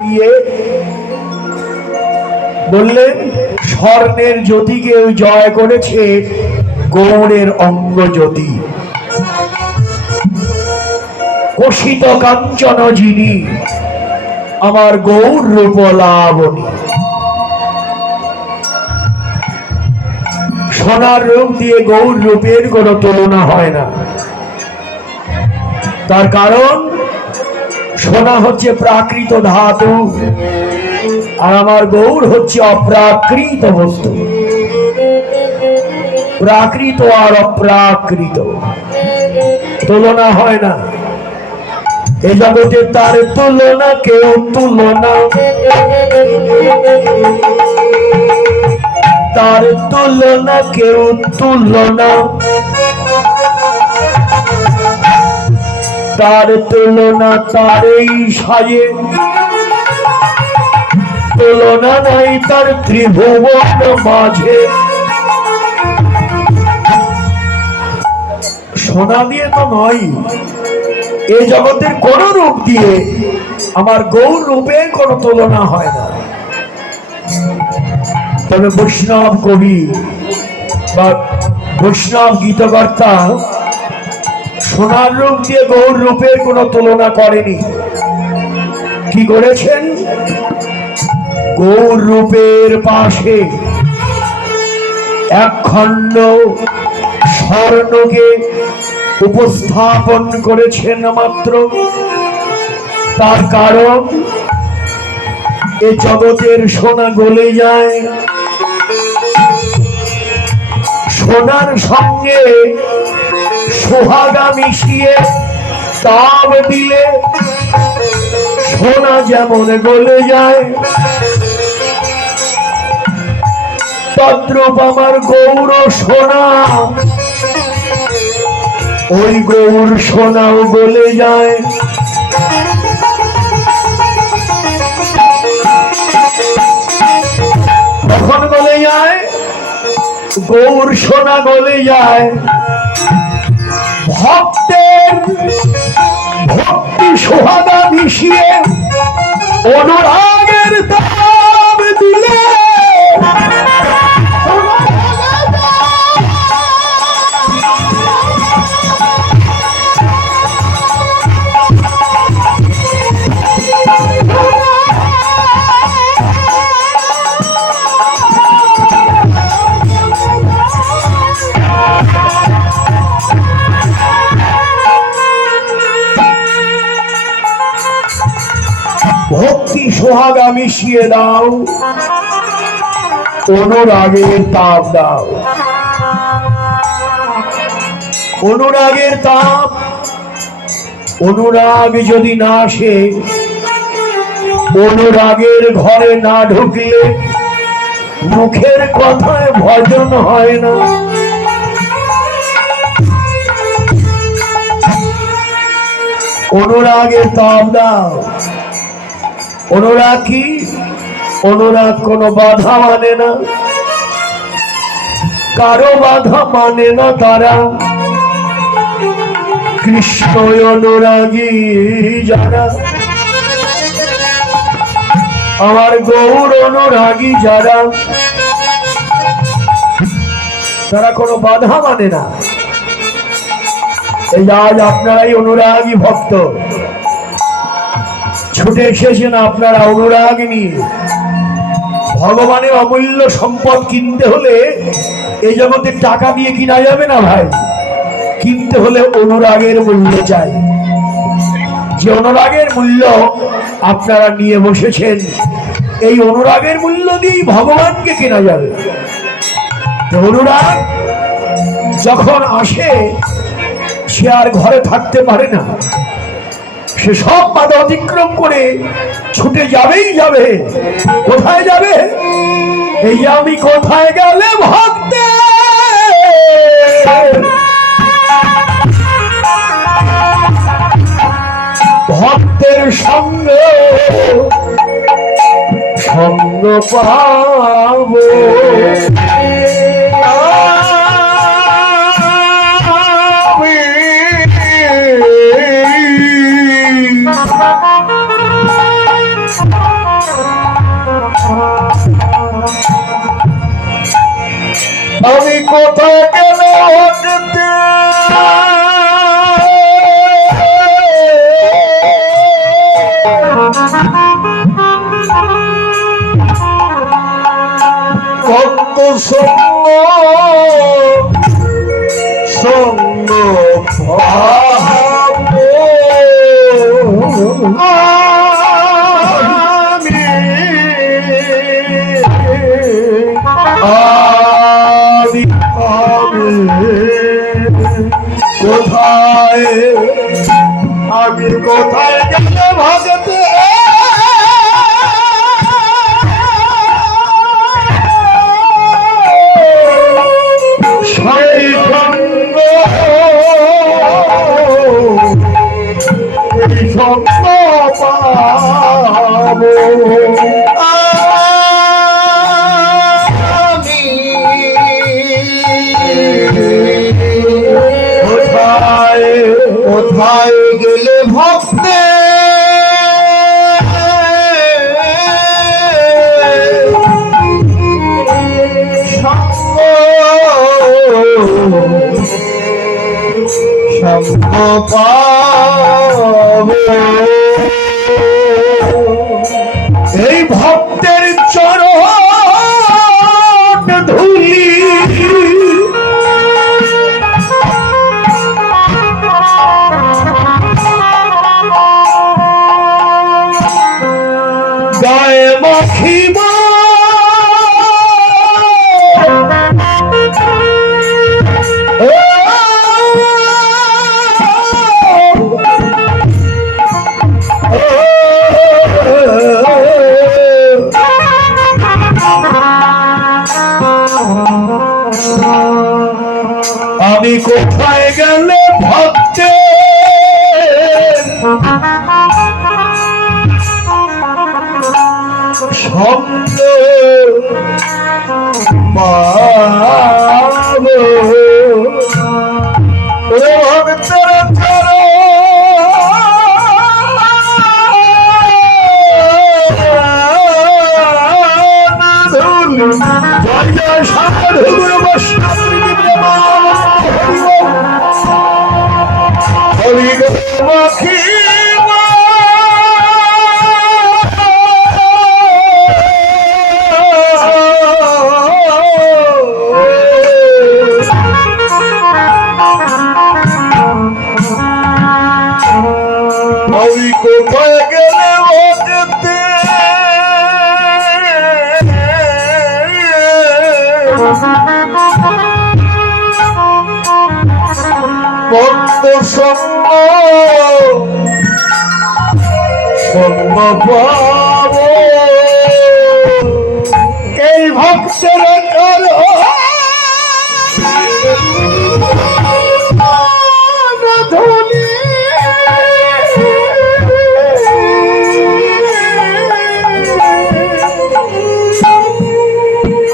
দিয়ে বললেন স্বর্ণের জ্যোতিকে জয় করেছে গৌড়ের অঙ্গ জ্যোতি। কোষিত কাঞ্চন যিনি আমার গৌর রূপ লাবণী। সোনার রূপ দিয়ে গৌর রূপের কোনো তুলনা হয় না। তার কারণ সোনা হচ্ছে প্রাকৃত ধাতু, আর আমার গৌর হচ্ছে অপ্রাকৃত বস্তু। প্রাকৃত আর অপ্রাকৃত তুলনা হয় না। এ জগতে তার তুলনা কেউ তুলনা, তার তুলনা কেউ তুলনা, তার তুলনা তারই সাজে, তুলনা নাই তার ত্রিভুবন মাঝে। সোনা দিয়ে তো নয়, এই জগতের কোন রূপ দিয়ে আমার গৌর রূপের কোন তুলনা হয় না। তবে বৈষ্ণব কবি বা বৈষ্ণব গীতকর্তা সোনার রূপ দিয়ে গৌর রূপের কোন তুলনা করেনি। কি করেছেন? গৌর রূপের পাশে এক খণ্ড স্বর্ণকে উপস্থাপন করেছেন মাত্র। তার কারণ এ জগতের সোনা গলে যায়, সোনার সঙ্গে সোহাগা মিশিয়ে তাপ দিলে সোনা যেমন গলে যায়, তদ্রূপ আমার গৌর সোনা, ওই গৌর সোনাও গলে যায়। কখন গলে যায়? গৌর সোনা গলে যায় ভক্তের ভক্তি সোহাগা মিশিয়ে অনুরাগের তাপ দিলে। ভক্তি সোহাগা মিশিয়ে দাও, অনুরাগের তাপ দাও। অনুরাগের তাপ, অনুরাগ যদি না আসে, অনুরাগের ঘরে না ঢুকলে মুখের কথায় ভজন হয় না। অনুরাগের তাপ দাও। অনুরাগ কি? অনুরাগ কোনো বাধা মানে না, কারো বাধা মানে না। তারা কৃষ্ণ অনুরাগী যারা, আমার গৌর অনুরাগী যারা, তারা কোনো বাধা মানে না। এই আজ আপনারাই অনুরাগী ভক্ত, ছুটে এসেছেন আপনারা অনুরাগ নিয়ে। ভগবানের অমূল্য সম্পদ কিনতে হলে এই জগতে টাকা দিয়ে কিনা যাবে না ভাই, কিনতে হলে অনুরাগের মূল্য চাই। যে অনুরাগের মূল্য আপনারা নিয়ে বসেছেন, এই অনুরাগের মূল্য দিয়েই ভগবানকে কেনা যাবে। অনুরাগ যখন আসে, সে আর ঘরে থাকতে পারে না, সে সব বাধা অতিক্রম করে ছুটে যাবেই যাবে। কোথায় যাবে? এই আমি কোথায় গেলে ভক্তে ভক্তের সঙ্গ সঙ্গ পাবো। আমি কোথায় গেল হতে ভক্ত সঙ্গ সঙ্গ কোথায় আমি কোথায় গেলে ভাগতে কোথায় গেলে ভক্তে সঙ্গ পাবে এই ভক্তের চরণ ধুলি গায়ে মাখিব আমি কোথায় গেলে ভক্তে সঙ্গ পাবো ভক্তের জয় জয় সাধু গুরু বৈষ্ণব হরি মাখি আমি কোথায় গেলে ওতে ভক্ত সঙ্গ সঙ্গ পাবো এই ভক্তের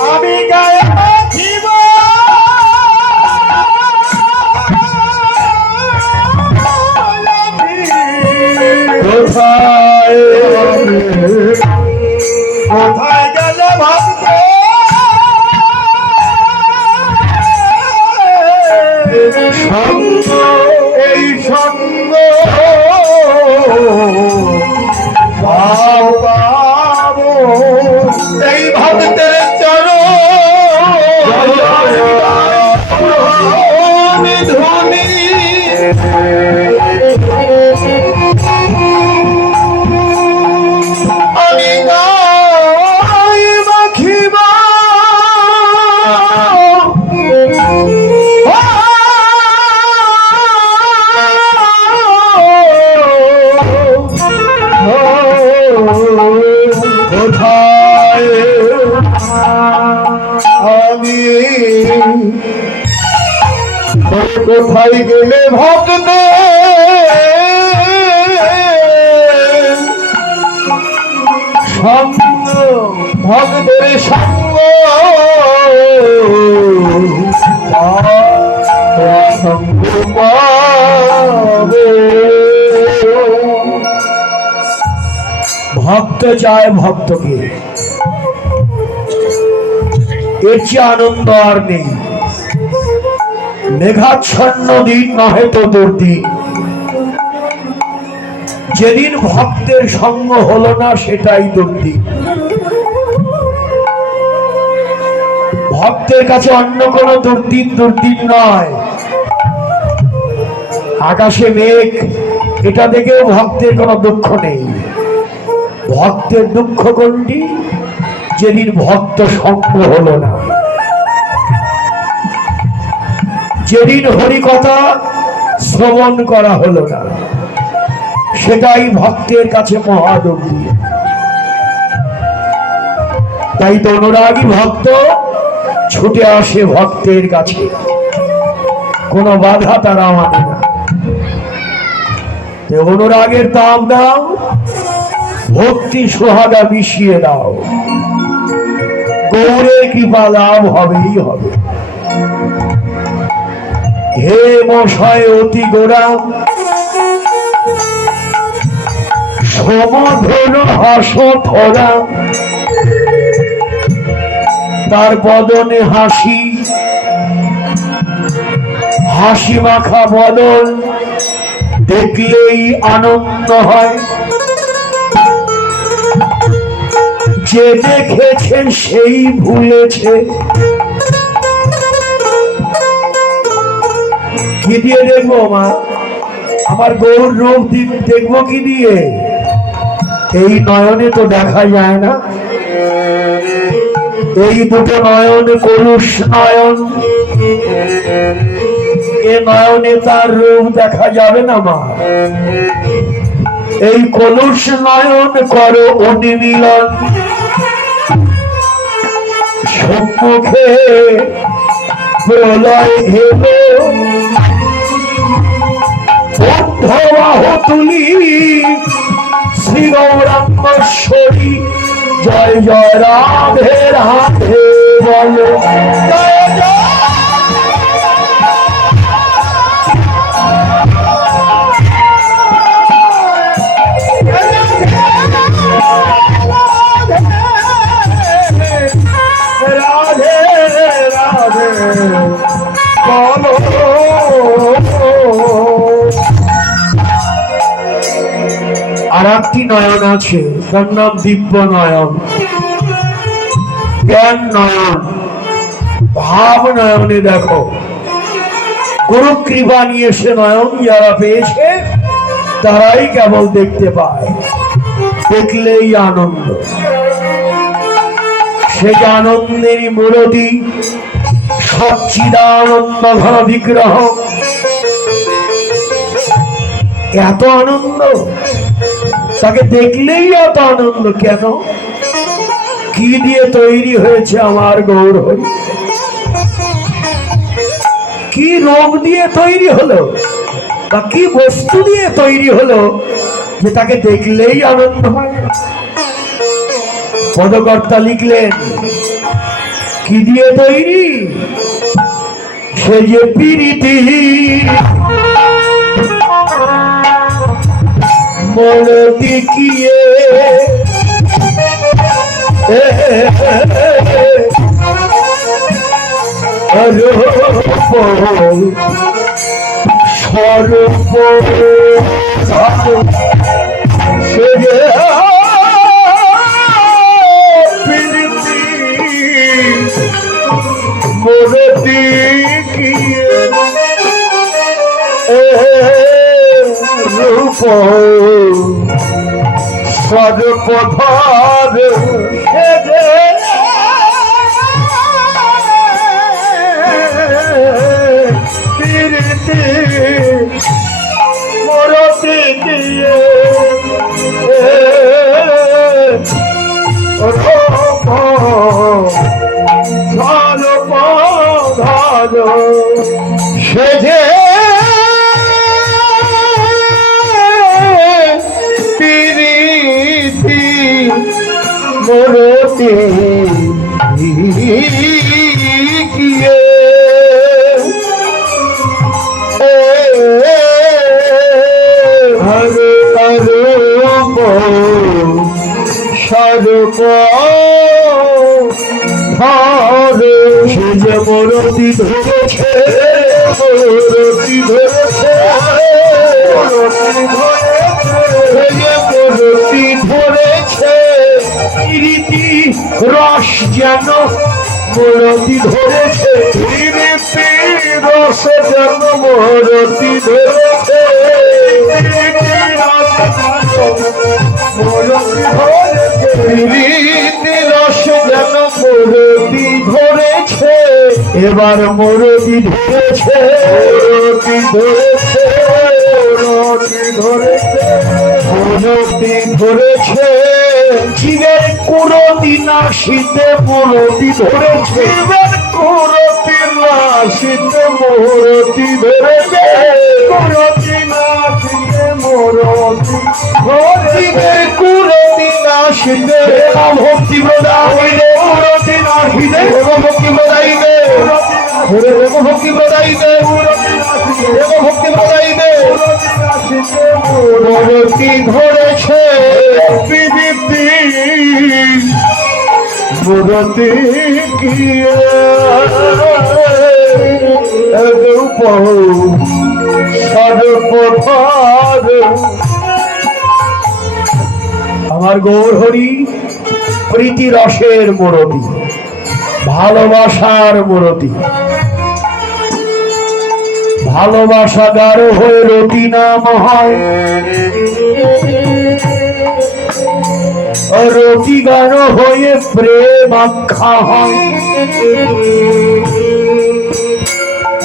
আমি গায়ে রাখিব কোথায় কোথায় গেলে ভাবতে সঙ্গ এই সঙ্গ পাবো এই ভক্তের চরণ ধুনি আমি গায়ে মাখিব কোথায় আমি কোথায় গেলে ভক্তে সঙ্গ ভক্তের সঙ্গ সঙ্গ পাবে ভক্ত চায় ভক্তকে এর চেয়ে আনন্দ আর নেই। মেঘাচ্ছন্ন দিন নহে তো দুর্দিন। যেদিন ভক্তের সঙ্গ হলো না সেটাই দুর্দিন। ভক্তের কাছে অন্য কোন দুর্দিন দুর্দিন নয়। আকাশে মেঘ, এটা দেখেও ভক্তের কোনো দুঃখ নেই। ভক্তের দুঃখ কোনটি? যেদিন ভক্ত সঙ্গ হলো না, যেদিন হরিকথা শ্রবণ করা হলো না, সেটাই ভক্তের কাছে মহাদুর্দি। তাই তো অনুরাগী ভক্ত ছুটে আসে ভক্তের কাছে, কোনো বাধা তারা মানে না। অনুরাগের তাপ দাও, ভক্তি সোহাগা মিশিয়ে দাও, গৌরের কৃপা লাভ হবেই হবে। হে মশায় অতি গোরা, সমধন হাস ধরা, তার বদনে হাসি, হাসি মাখা বদন দেখলেই আনন্দ হয়। যে দেখেছে সেই ভুলেছে। কি দিয়ে দেখবো মা? আমার গৌর রূপ দেখবো কি দিয়ে? এই নয়নে তো দেখা যায় না। এই দুটো নয়ন কলুষ নয়ন, এ নয়নে তার রূপ দেখা যাবে না মা। এই কলুষ নয়ন করো অনিমিলন, সম্মুখে প্রলয় হেলো, বদ্ধবাহ তুলি শ্রী গৌরাঙ্গেশ্বরী, জয় জয় রাধে রাধে বলো, জয় জয় রাধে রাধে বলো। আর একটি নয়ন আছে, তার নাম দিব্য নয়ন, জ্ঞান নয়ন, ভাব নয়নে দেখো। গুরু কৃপা নিয়ে সে নয়ন যারা পেয়েছে তারাই কেবল দেখতে পায়, দেখলেই আনন্দ। সেই আনন্দেরই মূরতি সচ্চিদানন্দ ঘন বিগ্রহ। এত আনন্দ, তাকে দেখলেই এত আনন্দ কেন? কি দিয়ে তৈরি হয়েছে আমার গৌর হরি? কি রোগ দিয়ে তৈরি হলো বা কি বস্তু দিয়ে তৈরি হলো যে তাকে দেখলেই আনন্দ হয়? পদকর্তা লিখলেন, কি দিয়ে তৈরি? সে যে প্রীতি মন দেখিয়ে স্বরূপ সে যে প্রীতি মন দেখিয়ে রূপ সর্বধার প্রীতি মরতে দিয়ে সর্বধার সে যে মরতে গিয়ে সর্ব ধরে সে যে মরতি ধরেছে, মরতি ধরেছে, মরতি ধরেছে, রীতি রস যেন মরতি ধরেছে, রীতি রস যেন মরতি ধরেছে, রীতি রস যেন মরতি ধরেছে, এবার মরতি ধরেছে, মরতি ধরেছে, মরতি ধরেছে, মরতি ধরেছে, জীবের কুরতি নাশিতে মরতি ধরেছে, জীবের কুরতি নাশিতে মরতি ধরেছে, কুরতি নাশিতে মরতি ধরেছে, কুরতি নাশিতে ভক্তি প্রদায়িতে, কুরতি নাশিতে ভক্তি প্রদায়িতে, ভক্তি প্রদায়িতে, ভক্তি প্রদায়িতে, মরতি ধরেছে, বিদীপ্তি মরতি কিয়া সর্বধার। আমার গৌর হরি প্রীতি রসের মূরতি, ভালোবাসার মূরতি, ভালোবাসা গাঢ় হয়ে রতি নাম হয়, রতি গাঢ় হয়ে প্রেম আখ্যা হয়,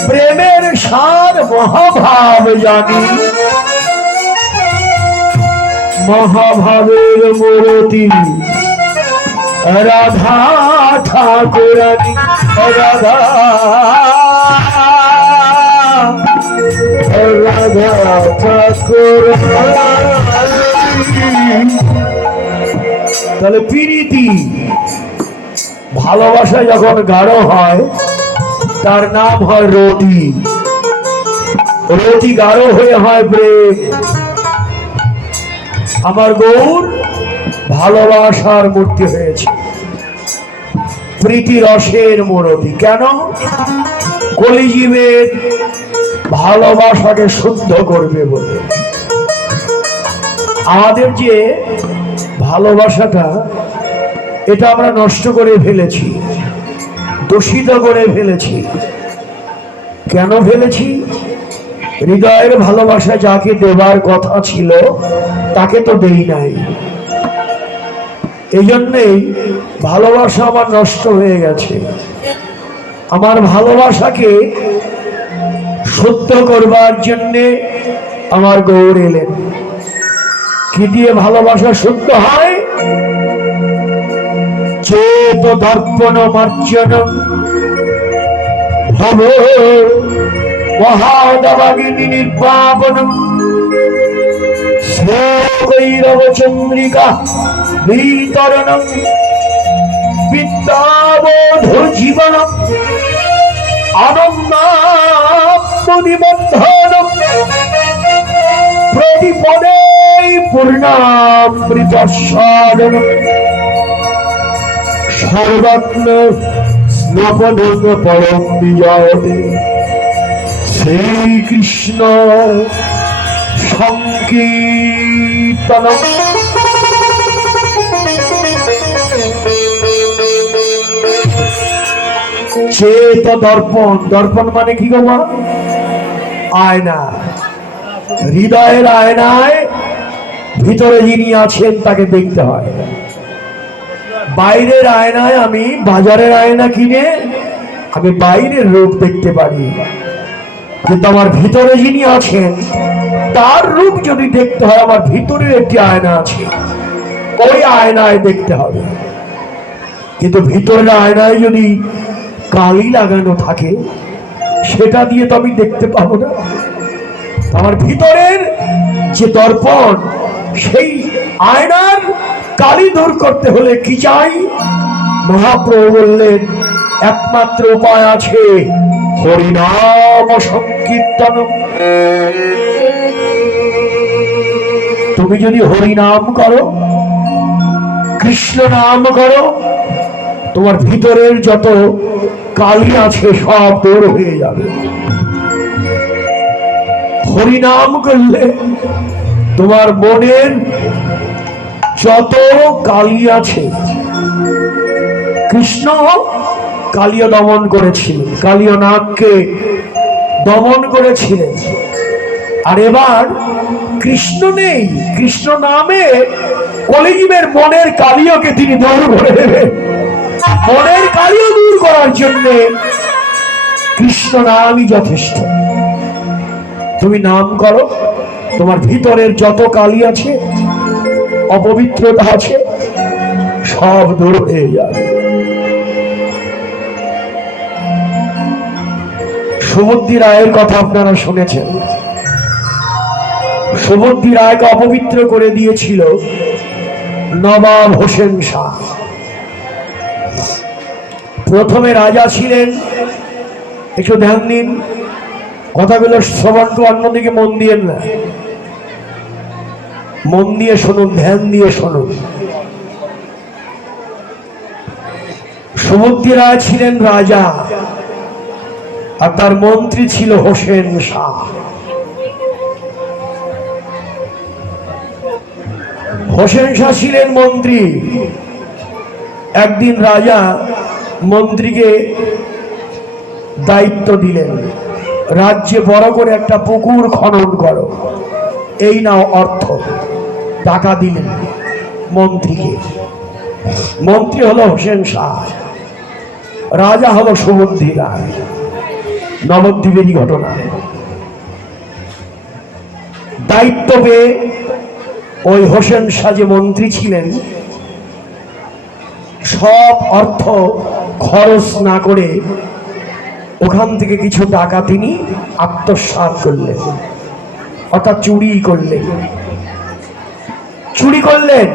প্রেমের সার মহাভাব জানি, মহাভাবের মূরতি রাধা ঠাকুরানী, রাধা রাধা ঠাকুরানী। তাহলে প্রীতি ভালোবাসা যখন গাঢ় হয় তার নাম হয় রতি, রতি গাঢ় হয়ে হয় প্রেম। আমার গৌর ভালোবাসার মূর্তি হয়েছে, প্রীতি রসের মূরতি। কেন? কলিজীবের ভালোবাসাকে শুদ্ধ করবে বলে। আমাদের যে ভালোবাসাটা, এটা আমরা নষ্ট করে ফেলেছি, দূষিত করে ফেলেছি। কেন ফেলেছি? হৃদয়ের ভালোবাসা যাকে দেবার কথা ছিল তাকে তো দেই নাই, এই জন্যেই ভালোবাসা আমার নষ্ট হয়ে গেছে। আমার ভালোবাসাকে শুদ্ধ করবার জন্যে আমার গৌর এলেন। কি দিয়ে ভালোবাসা শুদ্ধ হয়? চেত দর্পণ মার্জন ভব মহাদবাগিনী নির্বাপন শ্রৈরব চন্দ্রিকা বিতরণ বিদ্যাবোধ জীবন আনন্দাবন্ধন প্রতিপদে পূর্ণামৃত সাধন সর্বত্র স্নপন পরম বিজয়তে শ্রীকৃষ্ণ সংকীর্তন। চেত দর্পণ, দর্পণ মানে কি গো মা? আয়না। হৃদয়ের আয়নায় ভিতরে যিনি আছেন তাকে দেখতে হয়। বাইরের আয়নায় আমি বাজারের আয়না কিনে আমি বাইরের রূপ দেখতে পারি, কিন্তু আমার ভিতরে যিনি আছেন তার রূপ যদি দেখতে হয়, আমার ভিতরের একটি আয়না আছে, ওই আয়নায় দেখতে হবে। কিন্তু ভিতরের আয়নায় যদি কালি লাগানো থাকে, সেটা দিয়ে তো আমি দেখতে পাবো না। আমার ভিতরের যে দর্পণ, সেই আয়নার কালি দূর করতে হলে কি চাই? মহাপ্রভু বললেন একমাত্র উপায় আছে, হরিনাম সংকীর্তন। তুমি যদি হরিনাম করো, কৃষ্ণ নাম করো, তোমার ভিতরের যত কালি আছে সব দূর হয়ে যাবে। হরিনাম করলে তোমার মনের যত কালি আছে, কৃষ্ণ কালীয় দমন করেছিলেন, কালীয় নাগকে দমন করেছিলেন। আর এবার কৃষ্ণ নেই, কৃষ্ণ নামে কলিযুগের মনের কালিয়কে তিনি দূর করে দেবেন। মনের কালিও দূর করার জন্য কৃষ্ণ নামই যথেষ্ট। তুমি নাম করো, তোমার ভিতরের যত কালি আছে, অপবিত্রতা আছে, সব দূর হয়ে যাবে। সুবুদ্ধি রায়ের কথা আপনারা শুনেছেন। সুবুদ্ধি রায়কে অপবিত্র করে দিয়েছিল নবাব হোসেন শাহ। প্রথমে রাজা ছিলেন, একটু ধ্যান দিন, কথাগুলো শ্রবণকে অন্যদিকে মন দিয়েন না, মন দিয়ে শুনুন, ধ্যান দিয়ে শুনুন। সুবুদ্ধি রায় ছিলেন রাজা, আর তার মন্ত্রী ছিল হোসেন শাহ। হোসেন শাহ ছিলেন মন্ত্রী। একদিন রাজা মন্ত্রীকে দায়িত্ব দিলেন, রাজ্যে বড় করে একটা পুকুর খনন করো, এই নাও অর্থ। টাকা দিলেন মন্ত্রীকে। মন্ত্রী হলো হোসেন শাহ, রাজা হলো সুবুদ্ধি রায়। নবদ্বীপেরই ঘটনা। দায়িত্ব পেয়ে ওই হোসেন শাহ যে মন্ত্রী ছিলেন, সব অর্থ খরচ না করে ওখান থেকে কিছু টাকা তিনি আত্মসাৎ করলেন, অর্থাৎ চুরি করলেন। চুরি করলেন,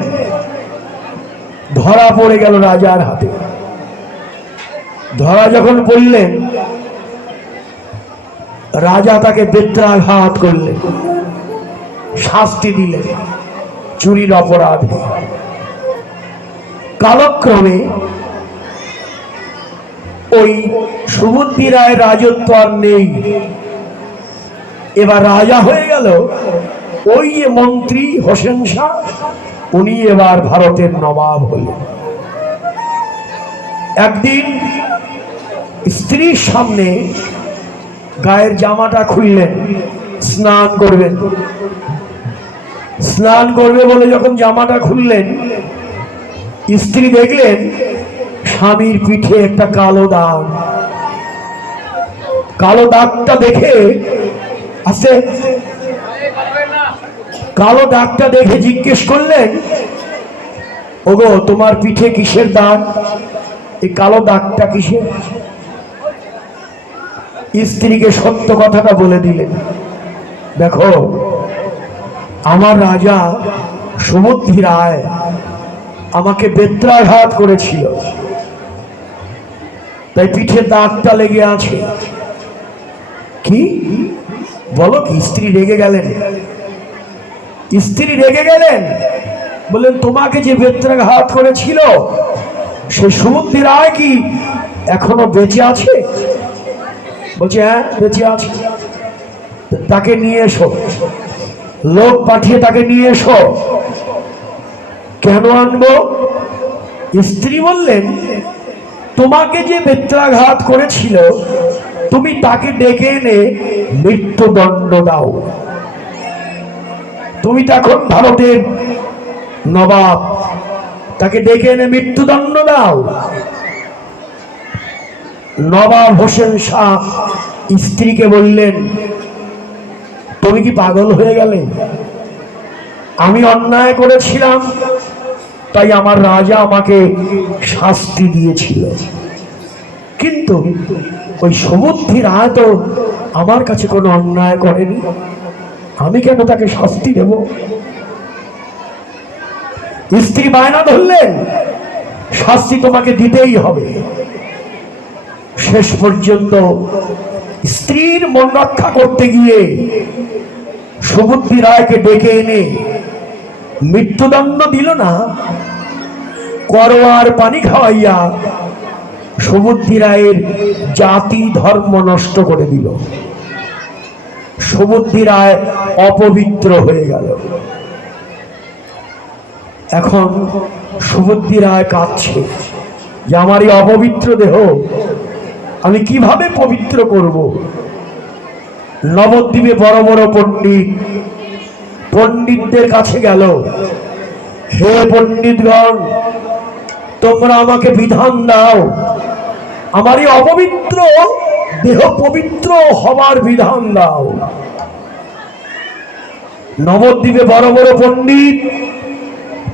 ধরা পড়ে গেল রাজার হাতে। ধরা যখন পড়লেন, রাজা তাকে বেত্রাঘাত করলেন, শাস্তি দিলেন চুরির অপরাধে। কালক্রমে ওই সুবুদ্ধি রায়ের রাজত্ব আর নেই। এবার রাজা হয়ে গেল ওই মন্ত্রী হোসেন শাহ, উনি এবার ভারতের নবাব হলেন। একদিন স্ত্রীর সামনে গায়ের জামাটা খুললেন, স্নান করবেন। স্নান করবে বলে যখন জামাটা খুললেন, স্ত্রী দেখলেন স্বামীর পিঠে একটা কালো দাগ। কালো দাগটা দেখে আস্তে কালো দাগটা দেখে জিজ্ঞেস করলেন, ওগো তোমার পিঠে কিসের দাগ? এই কালো দাগটা কিসের? স্ত্রীকে সত্য কথাটা বলে দিলেন, দেখো আমার রাজা সুবুদ্ধি রায় আমাকে বেত্রাঘাত করেছিল, তাই পিঠে দাগটা লেগে আছে। কি বলো কি? স্ত্রী রেগে গেলেন। স্ত্রী রেগে গেলেন, বললেন তোমাকে যে বেত্রাঘাত করেছিল সে সুবুদ্ধি রায় কি এখনো বেঁচে আছে? বলছে হ্যাঁ বেঁচে আছে। তাকে নিয়ে এসো, লোক পাঠিয়ে তাকে নিয়ে এসো। কেন আনবো? স্ত্রী বললেন, তোমাকে যে বেত্রাঘাত করেছিল তুমি তাকে ডেকে এনে মৃত্যুদণ্ড দাও। তুমি তখন ভারতের নবাব, তাকে ডেকে এনে মৃত্যুদণ্ড দাও। নবাব হোসেন শাহ স্ত্রীকে বললেন, তুমি কি পাগল হয়ে গেলে? আমি অন্যায় করেছিলাম, তাই আমার রাজা আমাকে শাস্তি দিয়েছিল, কিন্তু ওই সুবুদ্ধি রায় তো আমার কাছে কোনো অন্যায় করেনি, আমি কেন তাকে শাস্তি দেব? স্ত্রী বায়না ধরলেন, শাস্তি তোমাকে দিতেই হবে। শেষ পর্যন্ত স্ত্রীর মন রক্ষা করতে গিয়ে সুবুদ্ধি রায়কে ডেকে এনে মৃত্যুদণ্ড দিল না, করোয়ার পানি খাওয়াইয়া সুবুদ্ধি রায়ের জাতি ধর্ম নষ্ট করে দিল। সুবুদ্ধি রায় অপবিত্র হয়ে গেল। এখন সুবুদ্ধি রায় কাঁদছে যে আমার এই অপবিত্র দেহ আমি কিভাবে পবিত্র করব। নবদ্বীপে বড় বড় পণ্ডিতদের কাছে গেল। হে পণ্ডিতগণ, তোমরা আমাকে বিধান দাও, আমার এই অপবিত্র দেহ পবিত্র হবার বিধান দাও। নবদ্বীপে বড় বড় পণ্ডিত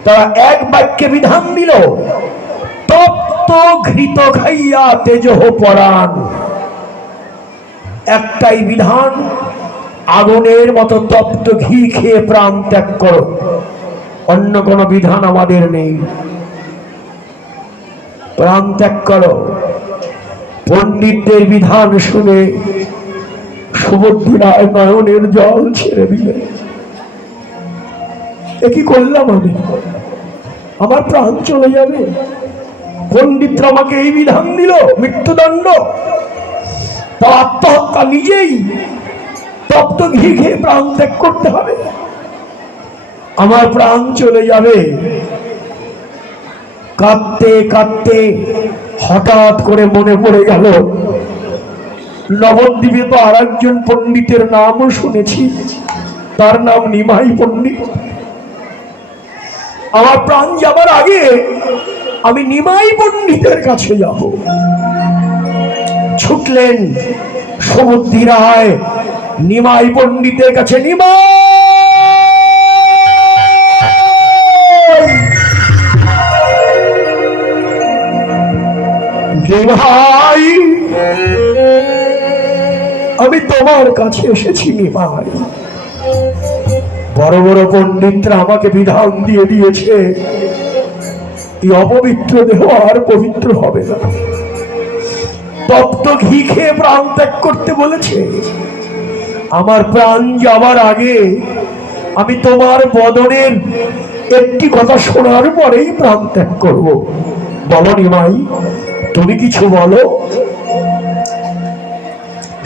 তারা এক বাক্যে বিধান দিল, তপ্ত ঘৃত খাইয়া তেজহ পরাণ। একটাই বিধান, আগুনের মতো তপ্ত ঘি খেয়ে প্রাণ ত্যাগ করো। অন্য কোনো বিধান আমাদের নেই, প্রাণ ত্যাগ করো। পণ্ডিতদের বিধান শুনে সুবুদ্ধি রায় নয়নের জল ছেড়ে দিলেন। এ কি করলাম আমি? আমার প্রাণ চলে যাবে। পণ্ডিতরা আমাকে এই বিধান দিল, মৃত্যুদণ্ড। তা আত্মহত্যা, নিজেই তপ্ত ঘি খেয়ে প্রাণ ত্যাগ করতে হবে। আমার প্রাণ চলে যাবে। কাঁদতে কাঁদতে হঠাৎ করে মনে পড়ে গেল, নবদ্বীপে তো আর একজন পণ্ডিতের নামও শুনেছি, তার নাম নিমাই পণ্ডিত। আমার প্রাণ যাবার আগে আমি নিমাই পণ্ডিতের কাছে যাব। ছুটলেন সুবুদ্ধি রায় নিমাই পণ্ডিতের কাছে। নিমাই, নিমাই, আমি তোমার কাছে এসেছি নিমাই। বড় বড় পণ্ডিতরা আমাকে বিধান দিয়ে দিয়েছে, এই অপবিত্র দেহ আর পবিত্র হবে না। তপ্ত ঘি খেয়ে প্রাণ ত্যাগ করতে বলেছে। আমার প্রাণ যাবার আগে আমি তোমার বদনের একটি কথা শোনার পরেই প্রাণ ত্যাগ করব। বলো নিমাই, তুমি কিছু বলো।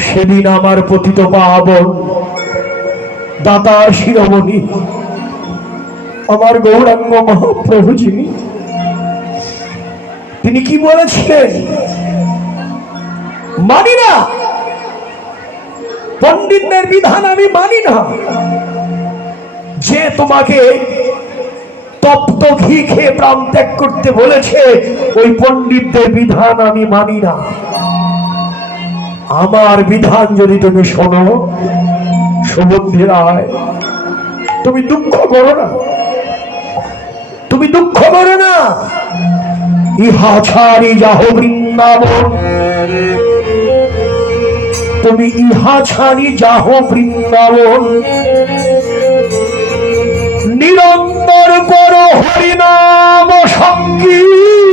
সেদিন আমার পতিত পাবন দাতা শিরোমণি, আমার গৌরাঙ্গ মহাপ্রভু যিনি, তিনি কি বলেছিলেন? মানি না, পণ্ডিতদের বিধান আমি মানি না। যে তোমাকে তপ্ত ঘি খেয়ে প্রাণ ত্যাগ করতে বলেছে, ওই পণ্ডিতদের বিধান আমি মানি না। আমার বিধান যদি তুমি শোনো, সুবুদ্ধি রায়, তুমি দুঃখ করো না, তুমি দুঃখ করো না। ইহা ছাড়ি যাহ বৃন্দাবন, তুমি ইহা ছাড়ি যাহ বৃন্দাবন। নিরন্তর করো হরিনাম সংকীর্তন।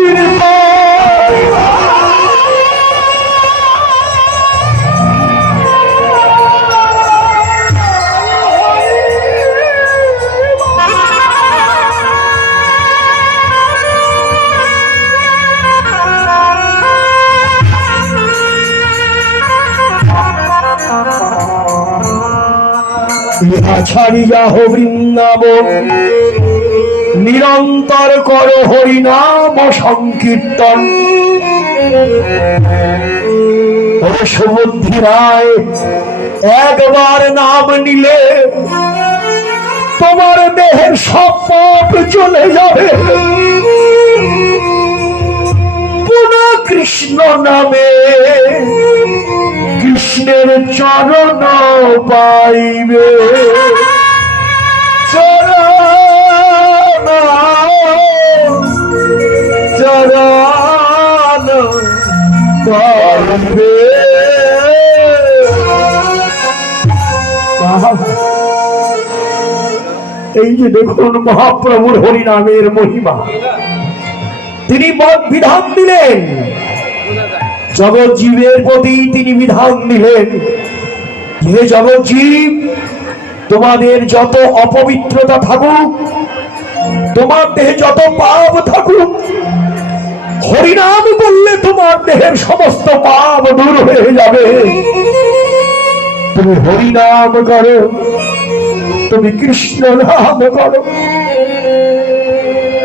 ইহা ছাড়িয়া হো বৃন্দাবন, নিরন্তর করো হরিনাম সংকীর্তন। সুবুদ্ধি রায়, একবার নাম নিলে তোমার দেহের সব পাপ চলে যাবে। পুনঃ কৃষ্ণ নামে কৃষ্ণের চরণ পাইবে। চরণ চরণ পাইবে। এই যে দেখুন মহাপ্রভুর হরিনামের মহিমা। তিনি বিধান দিলেন, জগৎ জীবের প্রতি তিনি বিধান দিলেন, হে জগৎ জীব, তোমাদের যত অপবিত্রতা থাকুক, তোমার দেহে যত পাপ থাকুক, হরিনাম বললে তোমার দেহের সমস্ত পাপ দূর হয়ে যাবে। তুমি হরি নাম করো, তুমি কৃষ্ণ নাম করো।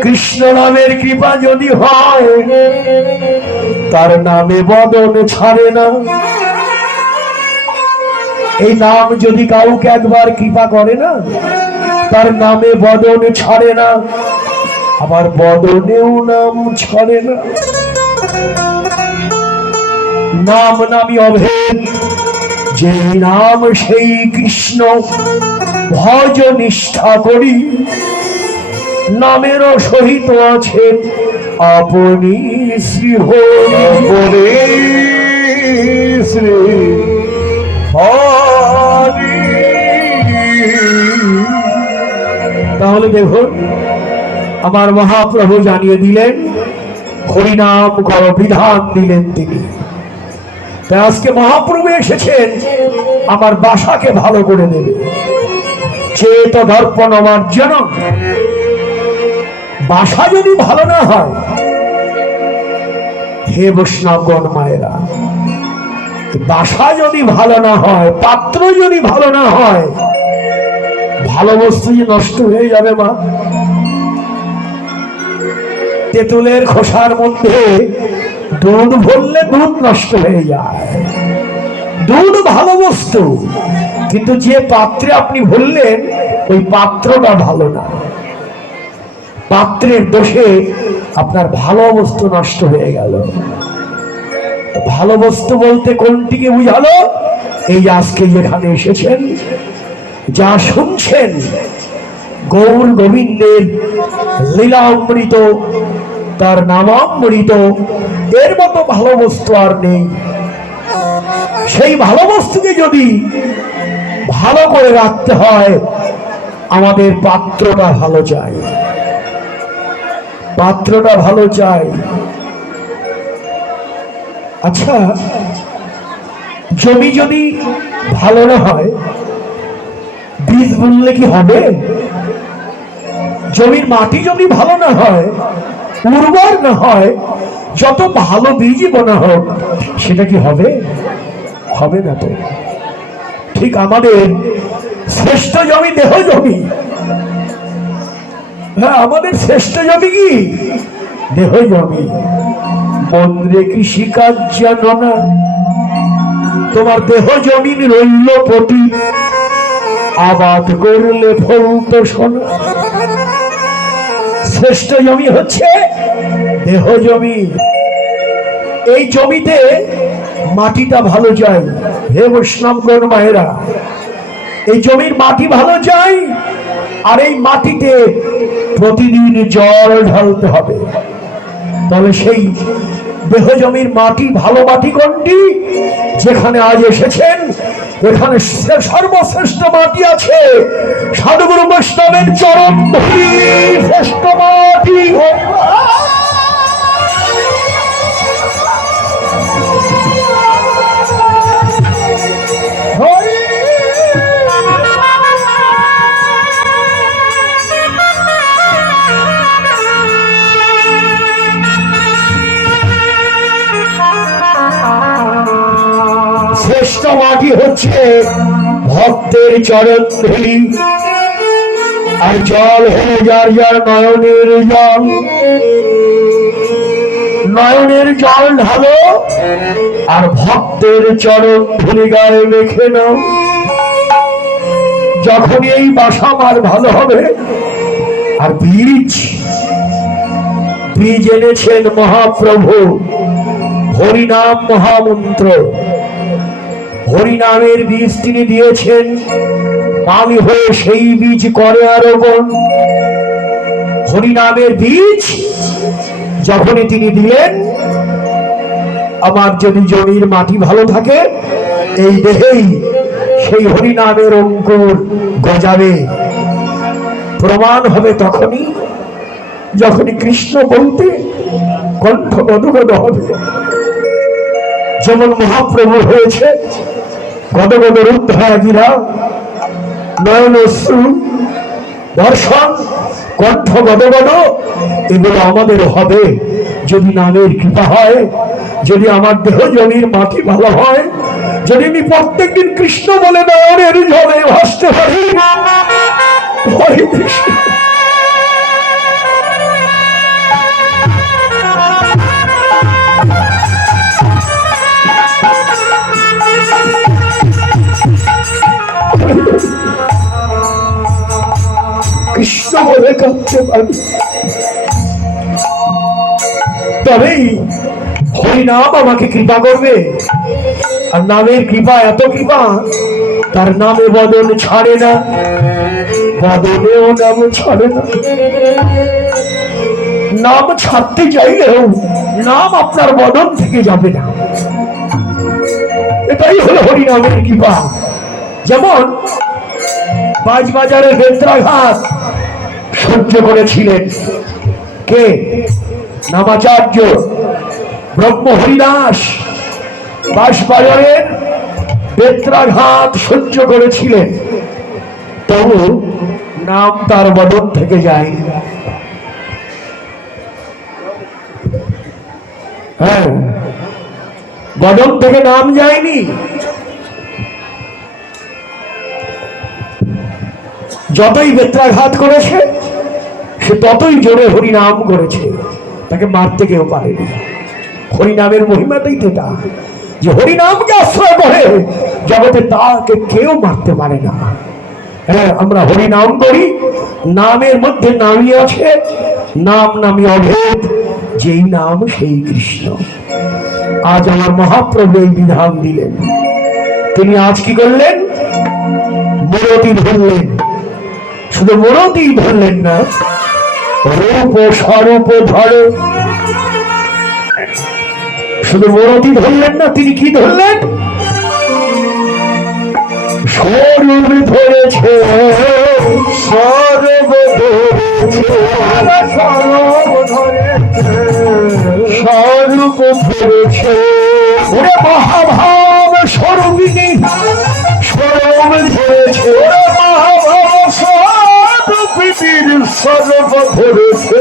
কৃষ্ণ নামের কৃপা যদি হয়, তার নামে বদন ছাড়ে না। এই নাম যদি কাউকে একবার কৃপা করে না, তার নামে বদন ছাড়ে না, আবার বদনেও নাম ছাড়ে না। নাম নামি অভেদ, যে নাম সেই কৃষ্ণ। ভজ নিষ্ঠা করি, নামের সহিত আছেন আপনি শ্রী হরি শ্রী হরি। তাহলে দেখুন, আমার মহাপ্রভু জানিয়ে দিলেন, হরিনাম কর বিধান দিলেন তিনি। তাই আজকে মহাপ্রভু এসেছেন আমার বাসাকে ভালো করে দেবে। চেত দর্পণ আমার যেন বাসা যদি ভালো না হয়, হে বৈষ্ণবগণ মায়েরা, বাসা যদি ভালো না হয়, পাত্র যদি ভালো না হয়, ভালো বস্তু যে নষ্ট হয়ে যাবে। মা, তেঁতুলের খোসার মধ্যে দুধ ভরলে দুধ নষ্ট হয়ে যায়। দুধ ভালো বস্তু, কিন্তু যে পাত্রে আপনি ভরলেন ওই পাত্রটা ভালো না। পাত্রের দোষে আপনার ভালো বস্তু নষ্ট হয়ে গেল। ভালো বস্তু বলতে কোনটিকে বুঝালো? এই আজকে যেখানে এসেছেন, যা শুনছেন, গৌর গোবিন্দের লীলা অমৃত, তার নামামৃত, এর মতো ভালো বস্তু আর নেই। সেই ভালো বস্তুকে যদি ভালো করে রাখতে হয়, আমাদের পাত্রটা ভালো চাই, পাত্রটা ভালো চাই। আচ্ছা, জমি যদি ভালো না হয়, বীজ বুনলে কি হবে? জমির মাটি যদি ভালো না হয়, উর্বর না হয়, যত ভালো বীজ বোনা হোক, সেটা কি হবে? হবে না তো। ঠিক আমাদের শ্রেষ্ঠ জমি দেহ জমি। হ্যাঁ, আমাদের শ্রেষ্ঠ জমি কি? দেহ জমি। মন্দ্রে কৃষিকাজ জানো না, তোমার দেহ জমি রইল প্রতি, আবাদ করলে ফল তো শোনা। শ্রেষ্ঠ জমি হচ্ছে দেহ জমি। এই জমিতে মাটিটা ভালো যায়। হে বৈষ্ণবগণ মায়েরা, এই জমির মাটি ভালো যায়, আর এই মাটিতে প্রতিদিন জল ঢালতে হবে। তাহলে সেই দেহ জমির মাটি, ভালো মাটি কোনটি? যেখানে আজ এসেছেন, এখানে সর্বশ্রেষ্ঠ মাটি আছে সাধুগুরু বৈষ্ণবের চরণ ধূলি, শ্রেষ্ঠ মাটি। শ্রেষ্ঠ মাটি হচ্ছে ভক্তের চরণ ধূলি, আর জল হলো যার যার নয়নের জল। নয়নের জল ঢালো, আর ভক্তের চরণ ধূলি গায়ে মেখে নাও। যখন এই বাসা আমার ভালো হবে। আর বীজ, বীজ এনেছেন মহাপ্রভু, হরিনাম মহামন্ত্র। হরিনামের বীজ তিনি দিয়েছেন, আমি হয়ে সেই বীজ করে আরোপণ। হরিনামের বীজ যখনই তিনি দিলেন, আমার যদি জমির মাটি ভালো থাকে, এই দেহেই সেই হরিনামের অঙ্কুর গজাবে। প্রমাণ হবে তখনই যখনই কৃষ্ণ বলতে কণ্ঠ গদগদ হবে। যেমন মহাপ্রভু হয়েছে গদগদ রুদ্ধাগিরা, নয়ন অশ্রু দর্শন, কণ্ঠ গদগদ, এগুলো আমাদের হবে যদি নামের কৃপা হয়, যদি আমার দেহ জমির মাটি ভালো হয়, যদি আমি প্রত্যেকদিন কৃষ্ণ বলে নয়নের জলে ভাসতে পারি, হরে কৃষ্ণ। কৃষ্ণ বলে কাঁদতে পারি, তবেই হরিনাম আমাকে কৃপা করবে। আর নামের কৃপা এত কৃপা, তার নামে বদন ছাড়ে না, বদনেও নাম ছাড়ে না। নাম ছাড়তে চাইলেও নাম আপনার বদন থেকে যাবে না। এটাই হলো হরিনামের কৃপা। যেমন বাজবাজারের বেত্রাঘাত সহ্য করেছিলেন কে? নামাচার্য ব্রহ্ম হরিদাস বাঁশবাজারের বেত্রাঘাত সহ্য করেছিলেন, তবু নাম তার বদন থেকে যায়। হ্যাঁ, বদন থেকে নাম যায়নি। যতই বেত্রাঘাত করেছে, সে ততই জোরে হরিনাম করেছে, তাকে মারতে কেউ পারেনি। হরিনামের মহিমাতেই তো তা, যে হরিনামকে আশ্রয় করে জগতে তাকে কেউ মারতে পারে না। হ্যাঁ, আমরা হরিনাম করি, নামের মধ্যে নামই আছে, নাম নামই অভেদ, যেই নাম সেই কৃষ্ণ। আজ আমার মহাপ্রভু এই বিধান দিলেন। তিনি আজ কি করলেন? মূরতি ধরলেন। শুধু মূরতি ধরলেন না, রূপ ও স্বরূপ ধরে। শুধু মূরতি ধরলেন না, তিনি কি ধরলেন? স্বরূপ ধরেছে, স্বরূপ ধরেছে, স্বরূপ ধরেছে। ওরে মহাভাব স্বরূপিণী স্বরূপ ধরেছে, মহাভাব স্বরূপিণীর স্বরূপ ধরেছে,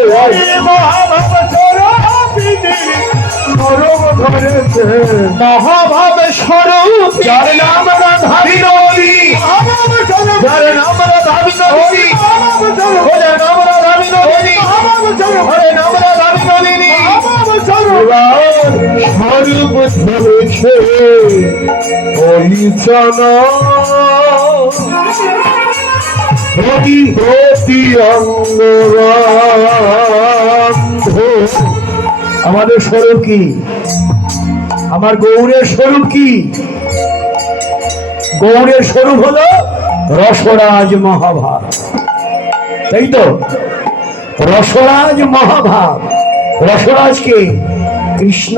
মহাভাব স্বরূপিণীর স্বরূপ ধরেছে। মহাভাব স্বরূপ, যার নাম রাধা বিনোদিনী, যার নাম রাধা বিনোদিনী, যার নাম রাধা বিনোদিনী, হরে নাম রাধা বিনোদিনী, স্বরূপ ধরেছে হরিচরণ। প্রতি প্রতি অঙ্গরান্ধ। আমাদের স্বরূপ কি? আমার গৌরের স্বরূপ কি? গৌরের স্বরূপ হলো রসরাজ মহাভাব, তাই তো? রসরাজ মহাভাব। রসরাজ কে? কৃষ্ণ।